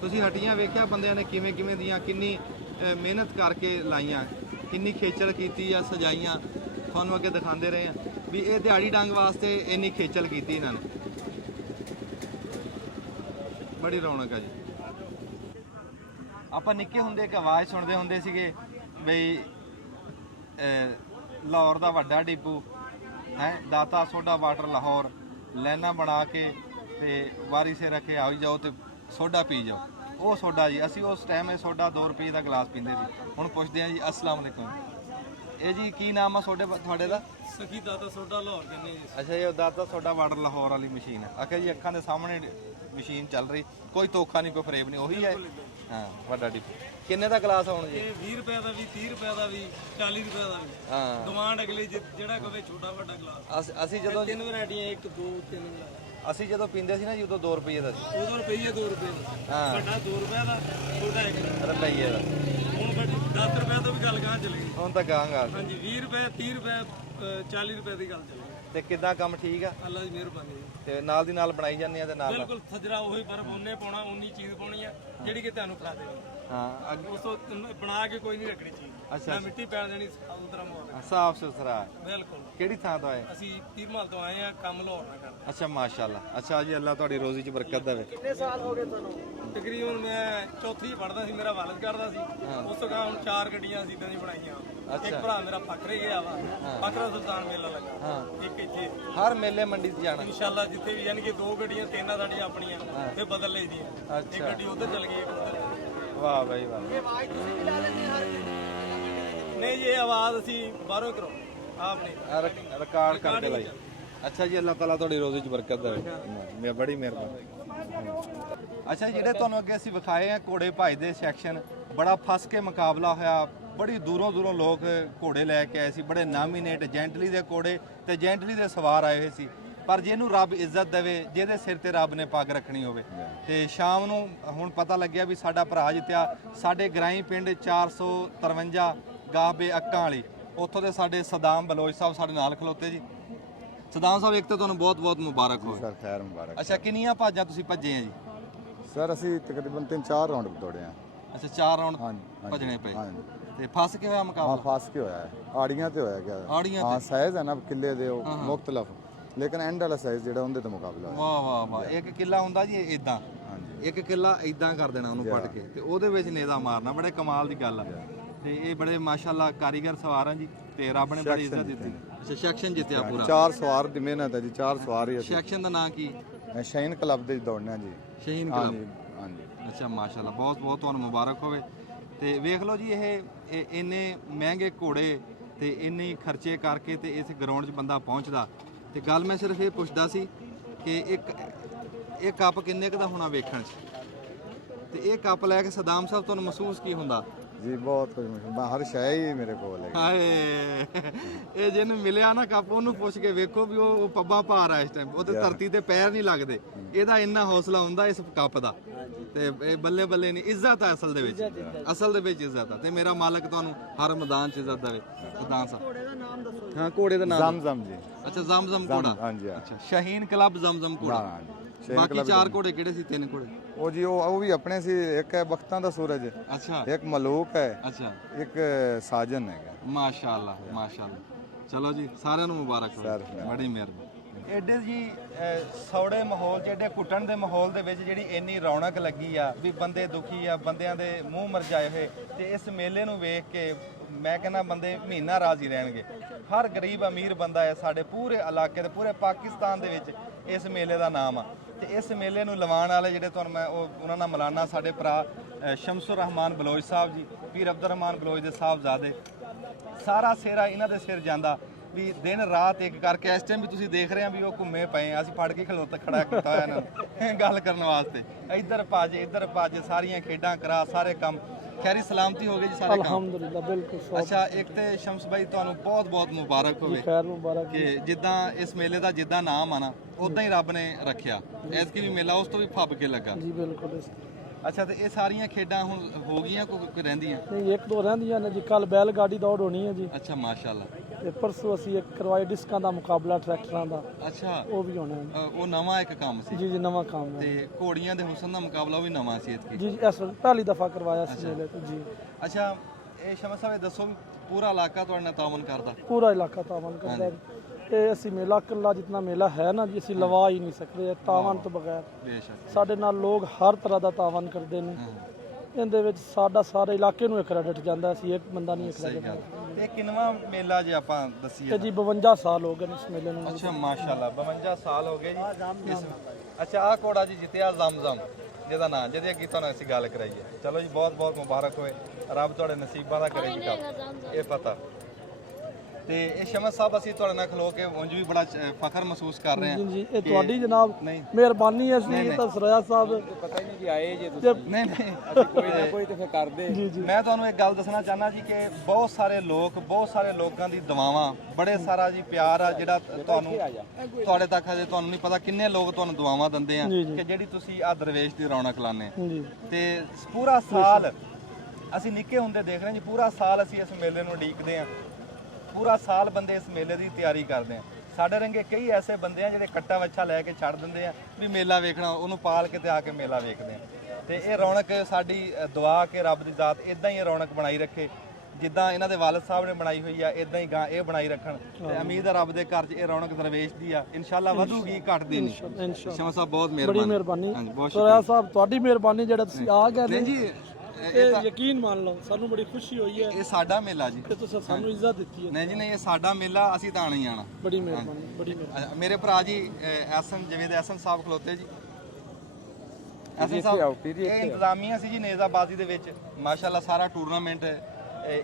ਤੁਸੀਂ ਹੱਟੀਆਂ ਵੇਖਿਆ ਬੰਦਿਆਂ ਨੇ ਕਿਵੇਂ ਕਿਵੇਂ ਦੀਆਂ, ਕਿੰਨੀ ਮਿਹਨਤ ਕਰਕੇ ਲਾਈਆਂ, ਕਿੰਨੀ ਖੇਚਲ ਕੀਤੀ ਆ, ਸਜਾਈਆਂ। ਤੁਹਾਨੂੰ ਅੱਗੇ ਦਿਖਾਉਂਦੇ ਰਹੇ ਆ ਵੀ ਇਹ ਦਿਹਾੜੀ ਡੰਗ ਵਾਸਤੇ ਇੰਨੀ ਖੇਚਲ ਕੀਤੀ ਇਹਨਾਂ ਨੇ। ਬੜੀ ਰੌਣਕ ਆ ਜੀ। ਆਪਾਂ ਨਿੱਕੇ ਹੁੰਦੇ ਇੱਕ ਆਵਾਜ਼ ਸੁਣਦੇ ਹੁੰਦੇ ਸੀਗੇ ਬਈ ਲਾਹੌਰ ਦਾ ਵੱਡਾ ਡਿਪੂ ਹੈ, ਦਾਤਾ ਸੋਡਾ ਵਾਟਰ ਲਾਹੌਰ, ਲਾਈਨਾਂ ਬਣਾ ਕੇ ਤੇ ਵਾਰੀ ਸੇ ਰੱਖੇ ਆਈ ਜਾਓ ਤੇ ਸੋਡਾ ਪੀ ਜਾਓ। ਉਹ ਸੋਡਾ ਜੀ, ਅਸੀਂ ਉਸ ਟਾਈਮ ਇਹ ਸੋਡਾ 2 ਰੁਪਏ ਦਾ ਗਲਾਸ ਪੀਂਦੇ ਸੀ। ਹੁਣ ਪੁੱਛਦੇ ਹਾਂ ਜੀ ਅਸਲਾਮ ਅਲੈਕੁਮ। ਇਹ ਜੀ ਕੀ ਨਾਮ ਆ ਤੁਹਾਡੇ ਦਾ? ਸਖੀ ਦਾਤਾ ਸੋਡਾ ਲਾਹੌਰ ਕਹਿੰਦੇ ਜੀ। ਅੱਛਾ ਇਹ ਦਾਤਾ ਤੁਹਾਡਾ ਵਾਟਰ ਲਾਹੌਰ ਵਾਲੀ ਮਸ਼ੀਨ ਹੈ। ਆਖਿਆ ਜੀ ਅੱਖਾਂ ਦੇ ਸਾਹਮਣੇ ਮਸ਼ੀਨ ਚੱਲ ਰਹੀ, ਕੋਈ ਧੋਖਾ ਨਹੀਂ, ਕੋਈ ਫਰੇਬ ਨਹੀਂ, ਉਹੀ ਹੈ। ਹਾਂ ਵੱਡਾ ਡਿਪ। ਕਿੰਨੇ ਦਾ ਗਲਾਸ ਆਉਣ ਜੀ? ਇਹ 20 ਰੁਪਏ ਦਾ ਵੀ, 30 ਰੁਪਏ ਦਾ ਵੀ, 40 ਰੁਪਏ ਦਾ ਵੀ। ਹਾਂ ਡਿਮਾਂਡ ਅਗਲੀ ਜਿਹੜਾ ਕਵੇ ਛੋਟਾ ਵੱਡਾ ਗਲਾਸ। ਅਸੀਂ ਜਦੋਂ ਤਿੰਨ ਵੈਰਾਈਟੀਆਂ, 1 2 3 ਅਸੀਂ ਜਦੋਂ ਪੀਂਦੇ ਸੀ ਨਾ ਜੀ ਉਦੋਂ 2 ਰੁਪਏ ਦਾ ਸੀ। ਉਦੋਂ ਰੁਪਈਏ 2 ਰੁਪਏ ਦਾ, ਹਾਂ ਵੱਡਾ 2 ਰੁਪਏ ਦਾ, ਛੋਟਾ 1 ਰੁਪਈਏ ਦਾ। ਹੁਣ ਵੱਡੀ 10 ਰੁਪਏ ਤੋਂ ਵੀ ਗੱਲ ਗਾਂ ਚਲੀ ਗਈ। ਹੁਣ ਤਾਂ ਗਾਂਗਾ। ਹਾਂਜੀ 20 ਰੁਪਏ, 30 ਰੁਪਏ, 40 ਰੁਪਏ ਦੀ ਗੱਲ ਚਲੀ ਗਈ। ਤੇ ਕਿੱਦਾਂ ਕੰਮ ਠੀਕ ਆ? ਅੱਲਾ ਦੀ ਮਿਹਰਬਾਨੀ ਜੀ। ਤੇ ਨਾਲ ਦੀ ਨਾਲ ਬਣਾਈ ਜਾਂਦੇ ਆ ਤੇ ਨਾਲ ਬਿਲਕੁਲ ਸਜਰਾ ਉਹੀ ਬਰਫ ਉਹਨੇ ਪਾਉਣਾ, ਉਨੀ ਚੀਜ਼ ਪਾਉਣੀ ਆ ਜਿਹੜੀ ਕਿ ਤੁਹਾਨੂੰ ਖਿਲਾ ਦੇਣੀ। ਹਾਂ ਉਸ ਤੋਂ ਬਣਾ ਕੇ ਕੋਈ ਨਹੀਂ ਰੱਖਣੀ ਚੀਜ਼। ਅੱਛਾ ਨਾ ਮਿੱਟੀ ਪੈਣ ਦੇਣੀ, ਉਤਰਾ ਮੋੜ। ਸਾਫ ਸੁਥਰਾ। ਬਿਲਕੁਲ। ਕਿਹੜੀ ਥਾਂ ਤੋਂ ਆਏ? ਅਸੀਂ ਪੀਰਮਲ ਤੋਂ ਆਏ ਆ, ਕੰਮ ਲਾਹੌਰ ਨਾਲ ਕਰਦੇ। ਅੱਛਾ ਮਾਸ਼ਾਅੱਲਾ। ਅੱਛਾ ਜੀ ਅੱਲਾ ਤੁਹਾਡੀ ਰੋਜ਼ੀ 'ਚ ਬਰਕਤ ਦੇਵੇ। ਕਿੰਨੇ ਸਾਲ ਹੋ ਗਏ ਤੁਹਾਨੂੰ? ਤਕਰੀਬਨ ਮੈਂ ਚੌਥੀ ਪੜ੍ਹਦਾ ਸੀ, ਮੇਰਾ ਵਾਲਦ ਕਰਦਾ ਸੀ। ਉਸ ਤੋਂ ਬਾਅਦ ਹੁਣ 4 ਗੱਡੀਆਂ ਅਸੀਂ ਤਾਂ ਨਹੀਂ ਬਣਾਈਆਂ। ਇੱਕ ਭਰਾ ਮੇਰਾ ਫਕਰੇ ਗਿਆ ਵਾ, ਫਕਰਾ ਸੁਲਤਾਨ ਮੇਲਾ ਲੱਗਾ। ਇੱਕ ਇੱਥੇ ਹਰ ਮੇਲੇ ਮੰਡੀ 'ਚ ਜਾਣਾ ਇਨਸ਼ਾਅੱਲਾ, ਜਿੱਥੇ ਵੀ ਯਾਨੀ ਕਿ 2 ਗੱਡੀਆਂ 3 ਆ ਸਾਡੀਆਂ ਆਪਣੀਆਂ, ਇਹ ਬਦਲ ਲਈਦੀਆਂ। ਇੱਕ ਗੱਡੀ ਉਧਰ ਚਲ ਗਈ, ਇੱਕ ਉਧਰ। ਵਾਹ ਬਾਈ ਵਾਹ। ਨਹੀਂ ਜੀ ਇਹ ਆਵਾਜ਼ ਅਸੀਂ ਬਾਹਰੋਂ ਕਰੋ ਆਪ ਨਹੀਂ। ਰਿਕਾਰਡ ਕਰਕੇ ਲਾਈ। ਅੱਛਾ ਜੀ ਅੱਲਾਹ ਤਾਲਾ ਤੁਹਾਡੀ ਰੋਜ਼ੀ 'ਚ ਬਰਕਤ ਦੇਵੇ। ਮੈਂ ਬੜੀ ਮਿਹਰਬਾਨੀ। ਅੱਛਾ ਜਿਹੜੇ ਤੁਹਾਨੂੰ ਅੱਗੇ ਅਸੀਂ ਵਿਖਾਏ ਆ ਘੋੜੇ ਭਾਈ ਦੇ ਸੈਕਸ਼ਨ, ਬੜਾ ਫਸ ਕੇ ਮੁਕਾਬਲਾ ਹੋਇਆ। ਬੜੀ ਦੂਰੋਂ ਲੋਕ ਘੋੜੇ ਲੈ ਕੇ ਆਏ ਸੀ, ਬੜੇ ਨਾਮੀਨੇਟ ਜੈਂਟਲੀ ਦੇ ਘੋੜੇ ਤੇ ਜੈਂਟਲੀ ਦੇ ਸਵਾਰ ਆਏ ਹੋਏ ਸੀ। ਪਰ ਜਿਹਨੂੰ ਰੱਬ ਇੱਜ਼ਤ ਦੇਵੇ, ਜਿਹਦੇ ਸਿਰ ਤੇ ਰੱਬ ਨੇ ਪੱਗ ਰੱਖਣੀ ਹੋਵੇ। ਤੇ ਸ਼ਾਮ ਨੂੰ ਹੁਣ ਪਤਾ ਲੱਗਿਆ ਵੀ ਸਾਡਾ ਭਰਾ ਜਿੱਤਿਆ। ਸਾਡੇ ਗਰਾਈ ਪਿੰਡ 453 ਗਾਹਬੇ ਅੱਕਾਂ ਵਾਲੀ, ਉੱਥੋਂ ਦੇ ਸਾਡੇ ਸਦਾਮ ਬਲੋਚ ਸਾਹਿਬ ਸਾਡੇ ਨਾਲ ਖਲੋਤੇ ਜੀ। ਸਦਾਮ ਸਾਹਿਬ ਇੱਕ ਤਾਂ ਤੁਹਾਨੂੰ ਬਹੁਤ ਮੁਬਾਰਕ ਹੋਵੇ। ਸਰ ਖੈਰ ਮੁਬਾਰਕ। ਅੱਛਾ ਕਿੰਨੀਆਂ ਭਾਜਾਂ ਤੁਸੀਂ ਭੱਜੇ ਆ ਜੀ? ਸਰ ਅਸੀਂ ਤਕਰੀਬਨ 3-4 ਰਾਉਂਡ ਤੋੜੇ ਆ। ਅੱਛਾ 4 ਰਾਉਂਡ ਹਾਂਜੀ ਭੱਜਣੇ ਪਏ। ਹਾਂਜੀ ਤੇ ਫਸ ਕੇ ਹੋਇਆ ਹਾਂ ਮੁਕਾਬਲਾ? ਫਾਸ ਕੇ ਹੋਇਆ ਹੈ, ਆੜੀਆਂ ਤੇ ਹੋਇਆ ਗਿਆ। ਆੜੀਆਂ ਹਾਂ ਸਾਈਜ਼ ਹੈ ਨਾ ਕਿੱਲੇ ਦੇ ਉਹ ਮੁਖਤਲਫ, ਲੇਕਿਨ ਐਂਡ ਵਾਲਾ ਸਾਈਜ਼ ਜਿਹੜਾ ਉਹਦੇ ਤੋਂ ਮੁਕਾਬਲਾ ਹੋਇਆ। ਵਾਹ ਵਾਹ। ਇੱਕ ਕਿੱਲਾ ਹੁੰਦਾ ਜੀ ਇਦਾਂ, ਹਾਂਜੀ ਇੱਕ ਕਿੱਲਾ ਇਦਾਂ ਕਰ ਦੇਣਾ ਉਹਨੂੰ ਪੱਟ ਕੇ ਤੇ ਉਹਦੇ ਵਿੱਚ ਨੇਜ਼ਾ ਮਾਰਨਾ। ਬੜੇ ਕਮਾਲ ਦੀ ਗੱਲ ਆ। ਤੇ ਇਹ ਬੜੇ ਮਾਸ਼ਾਅੱਲਾ ਕਾਰੀਗਰ ਸਵਾਰ ਆ ਜੀ, ਤੇ ਰੱਬ ਨੇ ਬੜੀ ਇੱਜ਼ਤ ਦਿੱਤੀ। ਅੱਛਾ ਸੈਕਸ਼ਨ ਜਿੱਤਿਆ ਪੂਰਾ। 4 ਸਵਾਰ ਦੀ ਮਿਹਨਤ ਹੈ ਜੀ, 4 ਸਵਾਰ ਹੀ ਅਸੀਂ। ਸੈਕਸ਼ਨ ਦਾ ਨਾਂ ਕੀ? ਸ਼ਹੀਨ ਕਲੱਬ ਦੇ ਦੌੜਨਾ ਜੀ। ਸ਼ਹੀਨ ਕਲੱਬ। ਹਾਂਜੀ ਹਾਂਜੀ। ਅੱਛਾ ਮਾਸ਼ਾਅੱਲਾ ਬਹੁਤ ਤੁਹਾਨੂੰ ਮੁਬਾਰਕ ਹੋਵੇ। ਤੇ ਵੇਖ ਲਓ ਜੀ ਇਹ ਇੰਨੇ ਮਹਿੰਗੇ ਘੋੜੇ ਤੇ ਇੰਨੇ ਖਰਚੇ ਕਰਕੇ ਤੇ ਇਸ ਗਰਾਊਂਡ 'ਚ ਬੰਦਾ ਪਹੁੰਚਦਾ। ਤੇ ਗੱਲ ਮੈਂ ਸਿਰਫ ਇਹ ਪੁੱਛਦਾ ਸੀ ਕਿ ਇਹ ਕੱਪ ਕਿੰਨੇ ਕੁ ਦਾ ਹੋਣਾ ਵੇਖਣ 'ਚ, ਤੇ ਇਹ ਕੱਪ ਲੈ ਕੇ ਸਦਾਮ ਸਾਹਿਬ ਤੁਹਾਨੂੰ ਮਹਿਸੂਸ ਕੀ ਹੁੰਦਾ? ਜੀ ਬਹੁਤ ਕੁਝ ਹਰ ਸ਼ੈ ਹੀ ਮੇਰੇ ਕੋਲ ਹੈ। ਹਾਏ ਇਹ ਜਿਹਨੂੰ ਮਿਲਿਆ ਨਾ ਕੱਪ, ਉਹਨੂੰ ਪੁੱਛ ਕੇ ਵੇਖੋ ਵੀ ਉਹ ਪੱਬਾਂ ਭਾਰ ਆ ਇਸ ਟਾਈਮ, ਉਹਦੇ ਧਰਤੀ ਤੇ ਪੈਰ ਨਹੀਂ ਲੱਗਦੇ। ਇਹਦਾ ਇੰਨਾ ਹੌਸਲਾ ਹੁੰਦਾ ਇਸ ਕੱਪ ਦਾ। ਤੇ ਇਹ ਬੱਲੇ ਬੱਲੇ ਨਹੀਂ, ਇੱਜ਼ਤ ਆ ਅਸਲ ਦੇ ਵਿੱਚ, ਅਸਲ ਦੇ ਵਿੱਚ ਇੱਜ਼ਤ ਆ। ਤੇ ਮੇਰਾ ਮਾਲਕ ਤੁਹਾਨੂੰ ਹਰ ਮੈਦਾਨ 'ਚ ਇੱਜ਼ਤ ਦੇਵੇ। ਸਦਾਮ ਸਾਹਿਬ ਘੋੜੇ ਦਾ ਨਾਮ ਦੱਸੋ। ਹਾਂ ਘੋੜੇ ਦਾ ਨਾਮ ਜ਼ਮਜ਼ਮ ਜੀ। ਅੱਛਾ ਜ਼ਮਜ਼ਮ ਘੋੜਾ। ਹਾਂਜੀ ਅੱਛਾ ਸ਼ਹੀਨ ਕਲੱਬ ਜ਼ਮਜ਼ਮ ਘੋੜਾ। ਬਾਕੀ 4 ਘੋੜੇ ਕਿਹੜੇ ਸੀ? 3 ਘੋੜੇ ਉਹ ਜੀ ਉਹ ਵੀ ਆਪਣੇ ਸੀ। ਇੱਕ ਹੈ ਬਖਤਾਂ ਦਾ ਸੂਰਜ, ਅੱਛਾ ਇੱਕ ਮਲੂਕ ਹੈ, ਅੱਛਾ ਇੱਕ ਸਾਜਨ ਹੈਗਾ। ਮਾਸ਼ਾਅੱਲਾ ਮਾਸ਼ਾਅੱਲਾ। ਚਲੋ ਜੀ ਸਾਰਿਆਂ ਨੂੰ ਮੁਬਾਰਕ ਹੋਵੇ। ਬੜੀ ਮਿਹਰਬਾਨੀ। ਐਡੇ ਜੀ ਸੌੜੇ ਮਾਹੌਲ 'ਚ, ਐਡੇ ਘੁੱਟਣ ਦੇ ਮਾਹੌਲ ਦੇ ਵਿੱਚ ਜਿਹੜੀ ਇੰਨੀ ਰੌਣਕ ਲੱਗੀ ਆ ਵੀ ਬੰਦੇ ਦੁਖੀ ਆ, ਬੰਦਿਆਂ ਦੇ ਮੂੰਹ ਮਰਜਾਏ ਹੋਏ। ਤੇ ਇਸ ਮੇਲੇ ਨੂੰ ਵੇਖ ਕੇ ਮੈਂ ਕਹਿੰਦਾ ਬੰਦੇ ਮਹੀਨਾ ਰਾਜ਼ੀ ਰਹਿਣਗੇ। ਹਰ ਗਰੀਬ ਅਮੀਰ ਬੰਦਾ ਹੈ ਸਾਡੇ ਪੂਰੇ ਇਲਾਕੇ ਤੇ ਪੂਰੇ ਪਾਕਿਸਤਾਨ ਦੇ ਵਿੱਚ ਇਸ ਮੇਲੇ ਦਾ ਨਾਮ ਆ। ਤੇ ਇਸ ਮੇਲੇ ਨੂੰ ਲਵਾਉਣ ਵਾਲੇ ਜਿਹੜੇ ਤੁਹਾਨੂੰ ਮੈਂ ਉਹਨਾਂ ਨਾਲ ਮਿਲਾਨਾ, ਸਾਡੇ ਭਰਾ ਸ਼ਮਸੁਰ ਰਹਿਮਾਨ ਬਲੋਚ ਸਾਹਿਬ ਜੀ, ਪੀਰ ਅਬਦੁਰ ਰਹਿਮਾਨ ਬਲੋਚ ਦੇ ਸਾਹਿਬਜ਼ਾਦੇ। ਸਾਰਾ ਸਿਹਰਾ ਇਹਨਾਂ ਦੇ ਸਿਰ ਜਾਂਦਾ ਵੀ ਦਿਨ ਰਾਤ ਇੱਕ ਕਰਕੇ। ਇਸ ਟਾਈਮ ਵੀ ਤੁਸੀਂ ਦੇਖ ਰਹੇ ਆ ਵੀ ਉਹ ਘੁੰਮੇ ਪਏ ਆ, ਅਸੀਂ ਫੜ ਕੇ ਖੜਾ ਕੀਤਾ ਹੋਇਆ ਇਹਨਾਂ ਨੂੰ ਗੱਲ ਕਰਨ ਵਾਸਤੇ। ਇੱਧਰ ਭੱਜ ਇੱਧਰ ਭੱਜ, ਸਾਰੀਆਂ ਖੇਡਾਂ ਕਰਾ, ਸਾਰੇ ਕੰਮ ਖੈਰੀ ਸਲਾਮਤੀ ਹੋ ਗਏ ਜੀ ਸਾਰੇ ਕੰਮ? ਅਲਹਮਦੁਲਿਲਾ ਬਿਲਕੁਲ। ਅੱਛਾ ਇੱਕ ਤੇ ਸ਼ਮਸ ਭਾਈ ਤੁਹਾਨੂੰ ਬਹੁਤ ਮੁਬਾਰਕ ਹੋਵੇ। ਖੈਰ ਮੁਬਾਰਕ ਕਿ ਜਿੱਦਾਂ ਇਸ ਮੇਲੇ ਦਾ ਜਿੱਦਾਂ ਨਾਮ ਆ ਨਾ, ਉਦਾਂ ਹੀ ਰੱਬ ਨੇ ਰੱਖਿਆ। ਐਤਕੀ ਵੀ ਮੇਲਾ ਉਸ ਤੋਂ ਵੀ ਫੱਬ ਕੇ ਲੱਗਾ ਜੀ। ਬਿਲਕੁਲ। ਅੱਛਾ ਤੇ ਇਹ ਸਾਰੀਆਂ ਖੇਡਾਂ ਹੁਣ ਹੋ ਗਈਆਂ ਕੋਈ ਰਹਿੰਦੀਆਂ? ਨਹੀਂ 1-2 ਰਹਿੰਦੀਆਂ ਨੇ ਜੀ। ਕੱਲ ਬੈਲ ਗਾਡੀ ਦੌੜ ਹੋਣੀ ਹੈ ਜੀ। ਅੱਛਾ ਮਾਸ਼ਾਅੱਲਾ। ਤੇ ਪਰਸੋਂ ਅਸੀਂ ਇੱਕ ਕਰਵਾਏ ਡਿਸਕਾਂ ਦਾ ਮੁਕਾਬਲਾ ਟਰੈਕਟਰਾਂ ਦਾ। ਅੱਛਾ ਉਹ ਵੀ ਹੋਣਾ ਹੈ ਉਹ ਨਵਾਂ ਇੱਕ ਕੰਮ ਸੀ ਜੀ। ਨਵਾਂ ਕੰਮ ਹੈ। ਤੇ ਘੋੜੀਆਂ ਦੇ ਹੁਸਨ ਦਾ ਮੁਕਾਬਲਾ ਉਹ ਵੀ ਨਵਾਂ ਸੀ ਇਤਕੀ ਜੀ। ਇਸ ਵਾਰ ਪਹਿਲੀ ਦਫਾ ਕਰਵਾਇਆ ਸੀ ਮੇਲੇ ਤੇ ਜੀ। ਅੱਛਾ ਇਹ ਸ਼ਮਸ ਸਾਹਿਬ ਦੱਸੋ ਵੀ ਪੂਰਾ ਇਲਾਕਾ ਤੁਹਾਡੇ ਨਾਲ ਤਾਵਨ ਕਰਦਾ? ਪੂਰਾ ਇਲਾਕਾ ਤਾਵਨ ਕਰਦਾ ਜੀ। ਤੇ ਅਸੀਂ ਮੇਲਾ ਕੱਲਾ ਜਿੰਨਾ ਮੇਲਾ ਹੈ ਨਾ ਜੀ, ਅਸੀਂ ਲਵਾ ਹੀ ਨਹੀਂ ਸਕਦੇ ਤਾਵਨ ਤੋਂ ਬਗੈਰ। ਬੇਸ਼ੱਕ ਸਾਡੇ ਨਾਲ ਲੋਕ ਹਰ ਤਰ੍ਹਾਂ ਦਾ ਤਾਵਨ ਕਰਦੇ ਨੇ। ਇਹਦੇ ਵਿੱਚ ਸਾਡਾ ਸਾਰੇ ਇਲਾਕੇ ਨੂੰ ਕ੍ਰੈਡਿਟ ਜਾਂਦਾ, ਅਸੀਂ ਇੱਕ ਬੰਦਾ ਨਹੀਂ ਕ੍ਰੈਡਿਟ। ਤੇ ਕਿੰਨਵਾਂ ਮੇਲਾ ਜੇ ਆਪਾਂ ਦੱਸੀਏ ਤੇ ਜੀ 52 ਸਾਲ ਹੋ ਗਏ ਨੇ ਇਸ ਮੇਲੇ ਨੂੰ। ਅੱਛਾ ਮਾਸ਼ਾਅੱਲਾ 52 ਸਾਲ ਹੋ ਗਏ ਜੀ। ਅੱਛਾ ਆਹ ਘੋੜਾ ਜੀ ਜਿੱਤਿਆ ਜ਼ਮਜ਼ਮ, ਜਿਹਦਾ ਨਾਂ ਜਿਹਦੇ ਅੱਗੇ ਤੁਹਾਨੂੰ ਅਸੀਂ ਗੱਲ ਕਰਾਈ ਹੈ। ਚਲੋ ਜੀ ਬਹੁਤ ਮੁਬਾਰਕ ਹੋਏ। ਰੱਬ ਤੁਹਾਡੇ ਨਸੀਬਾਂ ਦਾ ਕਰੇ ਜੀ ਕੰਮ। ਇਹ ਪਤਾ ਤੇ ਇਹ ਸ਼ਮਸ ਸਾਹਿਬ ਅਸੀਂ ਤੁਹਾਡੇ ਨਾਲ ਖਲੋ ਕੇ ਉਂਝ ਵੀ ਬੜਾ ਫਖਰ ਮਹਿਸੂਸ ਕਰ ਰਹੇ ਹਾਂ ਜੀ ਇਹ ਤੁਹਾਡੀ ਜਨਾਬ ਨਹੀਂ ਮਿਹਰਬਾਨੀ ਹੈ ਸੀ ਇਹ ਤਾਂ ਸਰੋਇਆ ਸਾਹਿਬ ਪਤਾ ਹੀ ਨਹੀਂ ਕਿ ਆਏ ਜੇ ਤੁਸੀਂ ਨਹੀਂ ਨਹੀਂ ਕੋਈ ਨਾ ਕੋਈ ਤੇ ਫਿਰ ਕਰਦੇ ਮੈਂ ਤੁਹਾਨੂੰ ਇੱਕ ਗੱਲ ਦੱਸਣਾ ਚਾਹਨਾ ਜੀ ਕਿ ਬਹੁਤ ਸਾਰੇ ਲੋਕਾਂ ਦੀ ਦੁਆਵਾਂ ਬੜੇ ਸਾਰਾ ਜੀ ਪਿਆਰ ਆ ਜਿਹੜਾ ਤੁਹਾਨੂੰ ਤੁਹਾਡੇ ਤੱਕ ਹਜੇ ਤੁਹਾਨੂੰ ਨਹੀਂ ਪਤਾ ਕਿੰਨੇ ਲੋਕ ਤੁਹਾਨੂੰ ਦੁਆਵਾਂ ਦਿੰਦੇ ਆ ਕਿ ਜਿਹੜੀ ਤੁਸੀਂ ਆ ਦਰਵੇਸ਼ ਦੀ ਰੌਣਕ ਲਾਣੇ ਤੇ ਪੂਰਾ ਸਾਲ ਅਸੀਂ ਨਿੱਕੇ ਹੁੰਦੇ ਦੇਖ ਰਹੇ ਹਾਂ ਜੀ ਪੂਰਾ ਸਾਲ ਅਸੀਂ ਇਸ ਮੇਲੇ ਨੂੰ ਉਡੀਕਦੇ ਆ ਪੂਰਾ ਸਾਲ ਬੰਦੇ ਇਸ ਮੇਲੇ ਦੀ ਤਿਆਰੀ ਕਰਦੇ ਆ ਸਾਡੇ ਰੰਗੇ ਕਈ ਐਸੇ ਬੰਦੇ ਆ ਜਿਹੜੇ ਕੱਟਾ ਵੱਛਾ ਲੈ ਕੇ ਛੱਡ ਦਿੰਦੇ ਆ ਵੀ ਮੇਲਾ ਵੇਖਣਾ ਉਹਨੂੰ ਪਾਲ ਕੇ ਤੇ ਆ ਕੇ ਮੇਲਾ ਵੇਖਦੇ ਆ ਤੇ ਇਹ ਰੌਣਕ ਸਾਡੀ ਦੁਆ ਕਿ ਰੱਬ ਦੀ ਜ਼ਾਤ ਇਦਾਂ ਹੀ ਰੌਣਕ ਬਣਾਈ ਰੱਖੇ ਜਿੱਦਾਂ ਇਹਨਾਂ ਦੇ ਵਾਲਿਦ ਸਾਹਿਬ ਨੇ ਬਣਾਈ ਹੋਈ ਆ ਇਦਾਂ ਹੀ ਗਾਂ ਇਹ ਬਣਾਈ ਰੱਖਣ ਤੇ ਉਮੀਦ ਹੈ ਰੱਬ ਦੇ ਘਰ 'ਚ ਇਹ ਰੌਣਕ ਦਰਵੇਸ਼ ਦੀ ਆ ਇਨਸ਼ਾਅੱਲਾ ਵਧੂਗੀ ਘਟਦੀ ਨਹੀਂ ਸ਼ਮਾ ਸਾਹਿਬ ਬਹੁਤ ਬੜੀ ਮਿਹਰਬਾਨੀ ਸਰੋਇਆ ਸਾਹਿਬ ਤੁਹਾਡੀ ਮਿਹਰਬਾਨੀ ਜਿਹੜਾ ਤੁਸੀਂ ਆ ਗਏ ਨਹੀਂ ਜੀ ਇਹ ਯਕੀਨ ਮੰਨ ਲਓ ਸਾਨੂੰ ਬੜੀ ਖੁਸ਼ੀ ਹੋਈ ਹੈ ਇਹ ਸਾਡਾ ਮੇਲਾ ਜੀ ਕਿ ਤੁਸੀਂ ਸਾਨੂੰ ਇੱਜ਼ਤ ਦਿੱਤੀ ਹੈ ਨਹੀਂ ਜੀ ਨਹੀਂ ਇਹ ਸਾਡਾ ਮੇਲਾ ਅਸੀਂ ਤਾਂ ਆਣਾ ਹੀ ਆਣਾ ਬੜੀ ਮਿਹਰਬਾਨੀ ਬੜੀ ਮਿਹਰਬਾਨੀ ਮੇਰੇ ਭਰਾ ਜੀ ਐਸਨ ਜਵੇਦ ਐਸਨ ਸਾਹਿਬ ਖਲੋਤੇ ਜੀ ਐਸਨ ਸਾਹਿਬ ਇਹ ਇੰਤਜ਼ਾਮੀਆ ਸੀ ਜੀ ਨੇਜ਼ਾਬਾਜ਼ੀ ਦੇ ਵਿੱਚ ਮਾਸ਼ਾਅੱਲਾ ਸਾਰਾ ਟੂਰਨਾਮੈਂਟ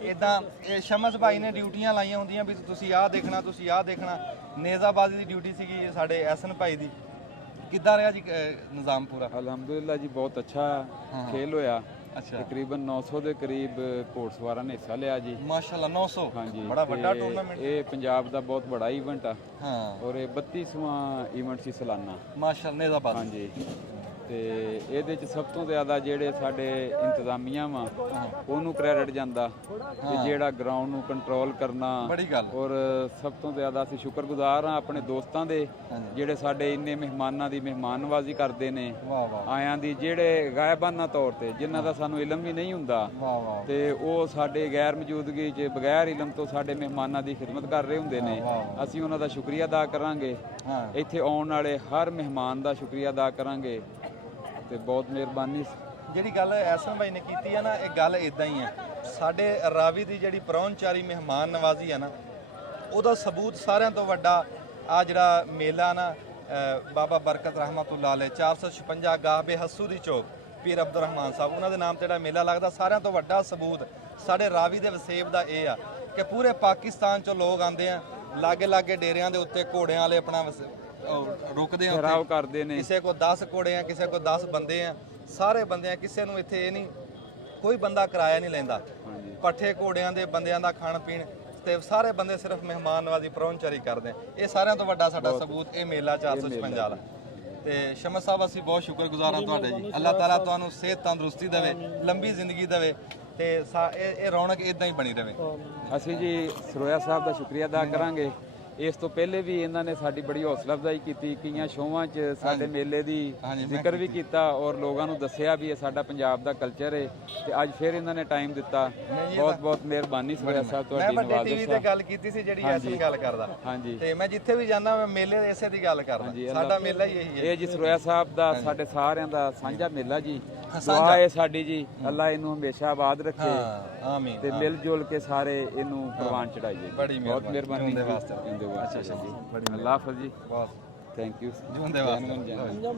ਇਦਾਂ ਇਹ ਸ਼ਮਸ ਭਾਈ ਨੇ ਡਿਊਟੀਆਂ ਲਾਈਆਂ ਹੁੰਦੀਆਂ ਵੀ ਤੁਸੀਂ ਆਹ ਦੇਖਣਾ ਤੁਸੀਂ ਆਹ ਦੇਖਣਾ ਨੇਜ਼ਾਬਾਜ਼ੀ ਦੀ ਡਿਊਟੀ ਸੀਗੀ ਸਾਡੇ ਐਸਨ ਭਾਈ ਦੀ ਕਿੱਦਾਂ ਰਿਹਾ ਜੀ ਨਿਜ਼ਾਮ ਪੂਰਾ ਅਲਹਮਦੁਲਿਲਾ ਜੀ ਬਹੁਤ ਅੱਛਾ ਖੇਲ ਹੋਇਆ ਅੱਛਾ ਤਕਰੀਬਨ 900 ਦੇ ਕਰੀਬ ਘੋੜਸਵਾਰਾਂ ਨੇ ਹਿੱਸਾ ਲਿਆ ਜੀ ਮਾਸ਼ਾਅੱਲਾ 900 ਹਾਂਜੀ ਬੜਾ ਵੱਡਾ ਟੂਰਨਾਮੈਂਟ ਇਹ ਪੰਜਾਬ ਦਾ ਬਹੁਤ ਵੱਡਾ ਇਵੈਂਟ ਆ ਹਾਂ ਔਰ ਇਹ 32ਵਾਂ ਇਵੈਂਟ ਸੀ ਸਾਲਾਨਾ ਮਾਸ਼ਾਅੱਲਾ ਨੇਜ਼ਾਬਾਜ਼ੀ ਹਾਂਜੀ ਤੇ ਇਹਦੇ ਚ ਸਭ ਤੋਂ ਜ਼ਿਆਦਾ ਜਿਹੜੇ ਸਾਡੇ ਇੰਤਜ਼ਾਮੀਆਂ ਵਾ ਉਹਨੂੰ ਕ੍ਰੈਡਿਟ ਜਾਂਦਾ ਤੇ ਜਿਹੜਾ ਗਰਾਊਂਡ ਨੂੰ ਕੰਟਰੋਲ ਕਰਨਾ ਬੜੀ ਗੱਲ ਔਰ ਸਭ ਤੋਂ ਜ਼ਿਆਦਾ ਅਸੀਂ ਸ਼ੁਕਰਗੁਜ਼ਾਰ ਹਾਂ ਆਪਣੇ ਦੋਸਤਾਂ ਦੇ ਜਿਹੜੇ ਸਾਡੇ ਇੰਨੇ ਮਹਿਮਾਨਾਂ ਦੀ ਮਹਿਮਾਨਨਵਾਜ਼ੀ ਕਰਦੇ ਨੇ ਵਾਹ ਵਾਹ ਆਇਆਂ ਦੀ ਜਿਹੜੇ ਗਾਇਬਾਨਾ ਤੌਰ ਤੇ ਜਿਨ੍ਹਾਂ ਦਾ ਸਾਨੂੰ ਇਲਮ ਵੀ ਨਹੀਂ ਹੁੰਦਾ ਵਾਹ ਵਾਹ ਤੇ ਉਹ ਸਾਡੇ ਗੈਰ ਮੌਜੂਦਗੀ 'ਚ ਬਗੈਰ ਇਲਮ ਤੋਂ ਸਾਡੇ ਮਹਿਮਾਨਾਂ ਦੀ ਖਿਦਮਤ ਕਰ ਰਹੇ ਹੁੰਦੇ ਨੇ ਅਸੀਂ ਉਹਨਾਂ ਦਾ ਸ਼ੁਕਰੀਆ ਅਦਾ ਕਰਾਂਗੇ ਇੱਥੇ ਆਉਣ ਵਾਲੇ ਹਰ ਮਹਿਮਾਨ ਦਾ ਸ਼ੁਕਰੀਆ ਅਦਾ ਕਰਾਂਗੇ ਤੇ ਬਹੁਤ ਮਿਹਰਬਾਨੀ ਜਿਹੜੀ ਗੱਲ ਐਸਨ ਭਾਈ ਨੇ ਕੀਤੀ ਆ ਨਾ ਇਹ ਗੱਲ ਇਦਾਂ ਹੀ ਆ ਸਾਡੇ ਰਾਵੀ ਦੀ ਜਿਹੜੀ ਪਰੌਣਚਾਰੀ ਮਹਿਮਾਨ ਨਵਾਜ਼ੀ ਆ ਨਾ ਉਹਦਾ ਸਬੂਤ ਸਾਰਿਆਂ ਤੋਂ ਵੱਡਾ ਆ ਜਿਹੜਾ ਮੇਲਾ ਨਾ ਬਾਬਾ ਬਰਕਤ ਰਹਿਮਤੁल्लाह ਅਲੈਹ 456 ਗਾਹ ਬੇਹੱਸੂ ਦੀ ਚੌਕ ਪੀਰ ਅਬਦੁਰ ਰਹਿਮਾਨ ਸਾਹਿਬ ਉਹਨਾਂ ਦੇ ਨਾਮ ਤੇ ਜਿਹੜਾ ਮੇਲਾ ਲੱਗਦਾ ਸਾਰਿਆਂ ਤੋਂ ਵੱਡਾ ਸਬੂਤ ਸਾਡੇ ਰਾਵੀ ਦੇ ਵਸੇਬ ਦਾ ਇਹ ਆ ਕਿ ਪੂਰੇ ਪਾਕਿਸਤਾਨ ਚੋਂ ਲੋਕ ਆਉਂਦੇ ਆ ਲਾਗੇ ਡੇਰਿਆਂ ਦੇ ਉੱਤੇ ਘੋੜਿਆਂ ਵਾਲੇ ਆਪਣਾ ਰੁਕਦੇ ਆ ਖਰਾਬ ਕਰਦੇ ਨੇ ਕਿਸੇ ਕੋ 10 ਘੋੜੇ ਆ ਕਿਸੇ ਕੋ 10 ਬੰਦੇ ਆ ਸਾਰੇ ਬੰਦੇ ਆ ਕਿਸੇ ਨੂੰ ਇੱਥੇ ਇਹ ਨਹੀਂ ਕੋਈ ਬੰਦਾ ਕਿਰਾਇਆ ਨਹੀਂ ਲੈਂਦਾ ਪੱਠੇ ਘੋੜਿਆਂ ਦੇ ਬੰਦਿਆਂ ਦਾ ਖਾਣ ਪੀਣ ਤੇ ਸਾਰੇ ਬੰਦੇ ਸਿਰਫ ਮਹਿਮਾਨ ਨਵਾਜ਼ੀ ਪਰੌਣਚਾਰੀ ਕਰਦੇ ਇਹ ਸਾਰਿਆਂ ਤੋਂ ਵੱਡਾ ਸਾਡਾ ਸਬੂਤ ਇਹ ਮੇਲਾ 456 ਵਾਲਾ ਤੇ ਸ਼ਮਸ ਸਾਹਿਬ ਅਸੀਂ ਬਹੁਤ ਸ਼ੁਕਰਗੁਜ਼ਾਰ ਹਾਂ ਤੁਹਾਡੇ ਜੀ ਅੱਲਾਹ ਤਾਲਾ ਤੁਹਾਨੂੰ ਸਿਹਤ ਤੰਦਰੁਸਤੀ ਦੇਵੇ ਲੰਬੀ ਜ਼ਿੰਦਗੀ ਦੇਵੇ ਤੇ ਇਹ ਰੌਣਕ ਇਦਾਂ ਹੀ ਬਣੀ ਰਹੇ ਅਸੀਂ ਜੀ ਸਰੋਇਆ ਸਾਹਿਬ ਦਾ ਸ਼ੁਕਰੀਆ ਅਦਾ ਕਰਾਂਗੇ ਇਸ ਤੋਂ ਪਹਿਲੇ ਵੀ ਇਹਨਾਂ ਨੇ ਸਾਡੀ ਬੜੀ ਹੌਸਲਾ ਅਫਜ਼ਾਈ ਕੀਤੀ ਕਈਆਂ ਸ਼ੋਆਂ 'ਚ ਸਾਡੇ ਮੇਲੇ ਦੀ ਜ਼ਿਕਰ ਵੀ ਕੀਤਾ ਔਰ ਲੋਕਾਂ ਨੂੰ ਦੱਸਿਆ ਵੀ ਇਹ ਸਾਡਾ ਪੰਜਾਬ ਦਾ ਕਲਚਰ ਹੈ ਤੇ ਅੱਜ ਫਿਰ ਇਹਨਾਂ ਨੇ ਟਾਈਮ ਦਿੱਤਾ ਬਹੁਤ ਮਿਹਰਬਾਨੀ ਸਰੋਇਆ ਸਾਹਿਬ ਤੁਹਾਡੀ ਮੈਂ ਵੱਡੇ ਟੀਵੀ ਤੇ ਗੱਲ ਕੀਤੀ ਸੀ ਜਿਹੜੀ ਐਸੀ ਗੱਲ ਕਰਦਾ ਹਾਂਜੀ ਤੇ ਮੈਂ ਜਿੱਥੇ ਵੀ ਜਾਂਦਾ ਮੈਂ ਮੇਲੇ ਦੇ ਇਸੇ ਦੀ ਗੱਲ ਕਰਦਾ ਸਾਡਾ ਮੇਲਾ ਹੀ ਇਹੀ ਹੈ ਇਹ ਜੀ ਸਰੋਇਆ ਸਾਹਿਬ ਦਾ ਸਾਡੇ ਸਾਰਿਆਂ ਦਾ ਸਾਂਝਾ ਮੇਲਾ ਜੀ ਦੁਆ ਹੈ ਸਾਡੀ ਜੀ ਅੱਲਾ ਇਹਨੂੰ ਹਮੇਸ਼ਾ ਆਬਾਦ ਰੱਖੇ ਆਮੀਨ ਤੇ ਮਿਲ ਜੁਲ ਕੇ ਸਾਰੇ ਇਹਨੂੰ ਪ੍ਰਵਾਨ ਚੜਾਈਏ ਬਹੁਤ ਮਿਹਰਬਾਨੀ ਵਾਸਤੇ ਅੱਛਾ ਜੀ ਅੱਲਾਹ ਹਾਫਿਜ਼ ਜੀ ਬਹੁਤ ਥੈਂਕ ਯੂ ਜੁੰਦੇ ਵਾਸਤੇ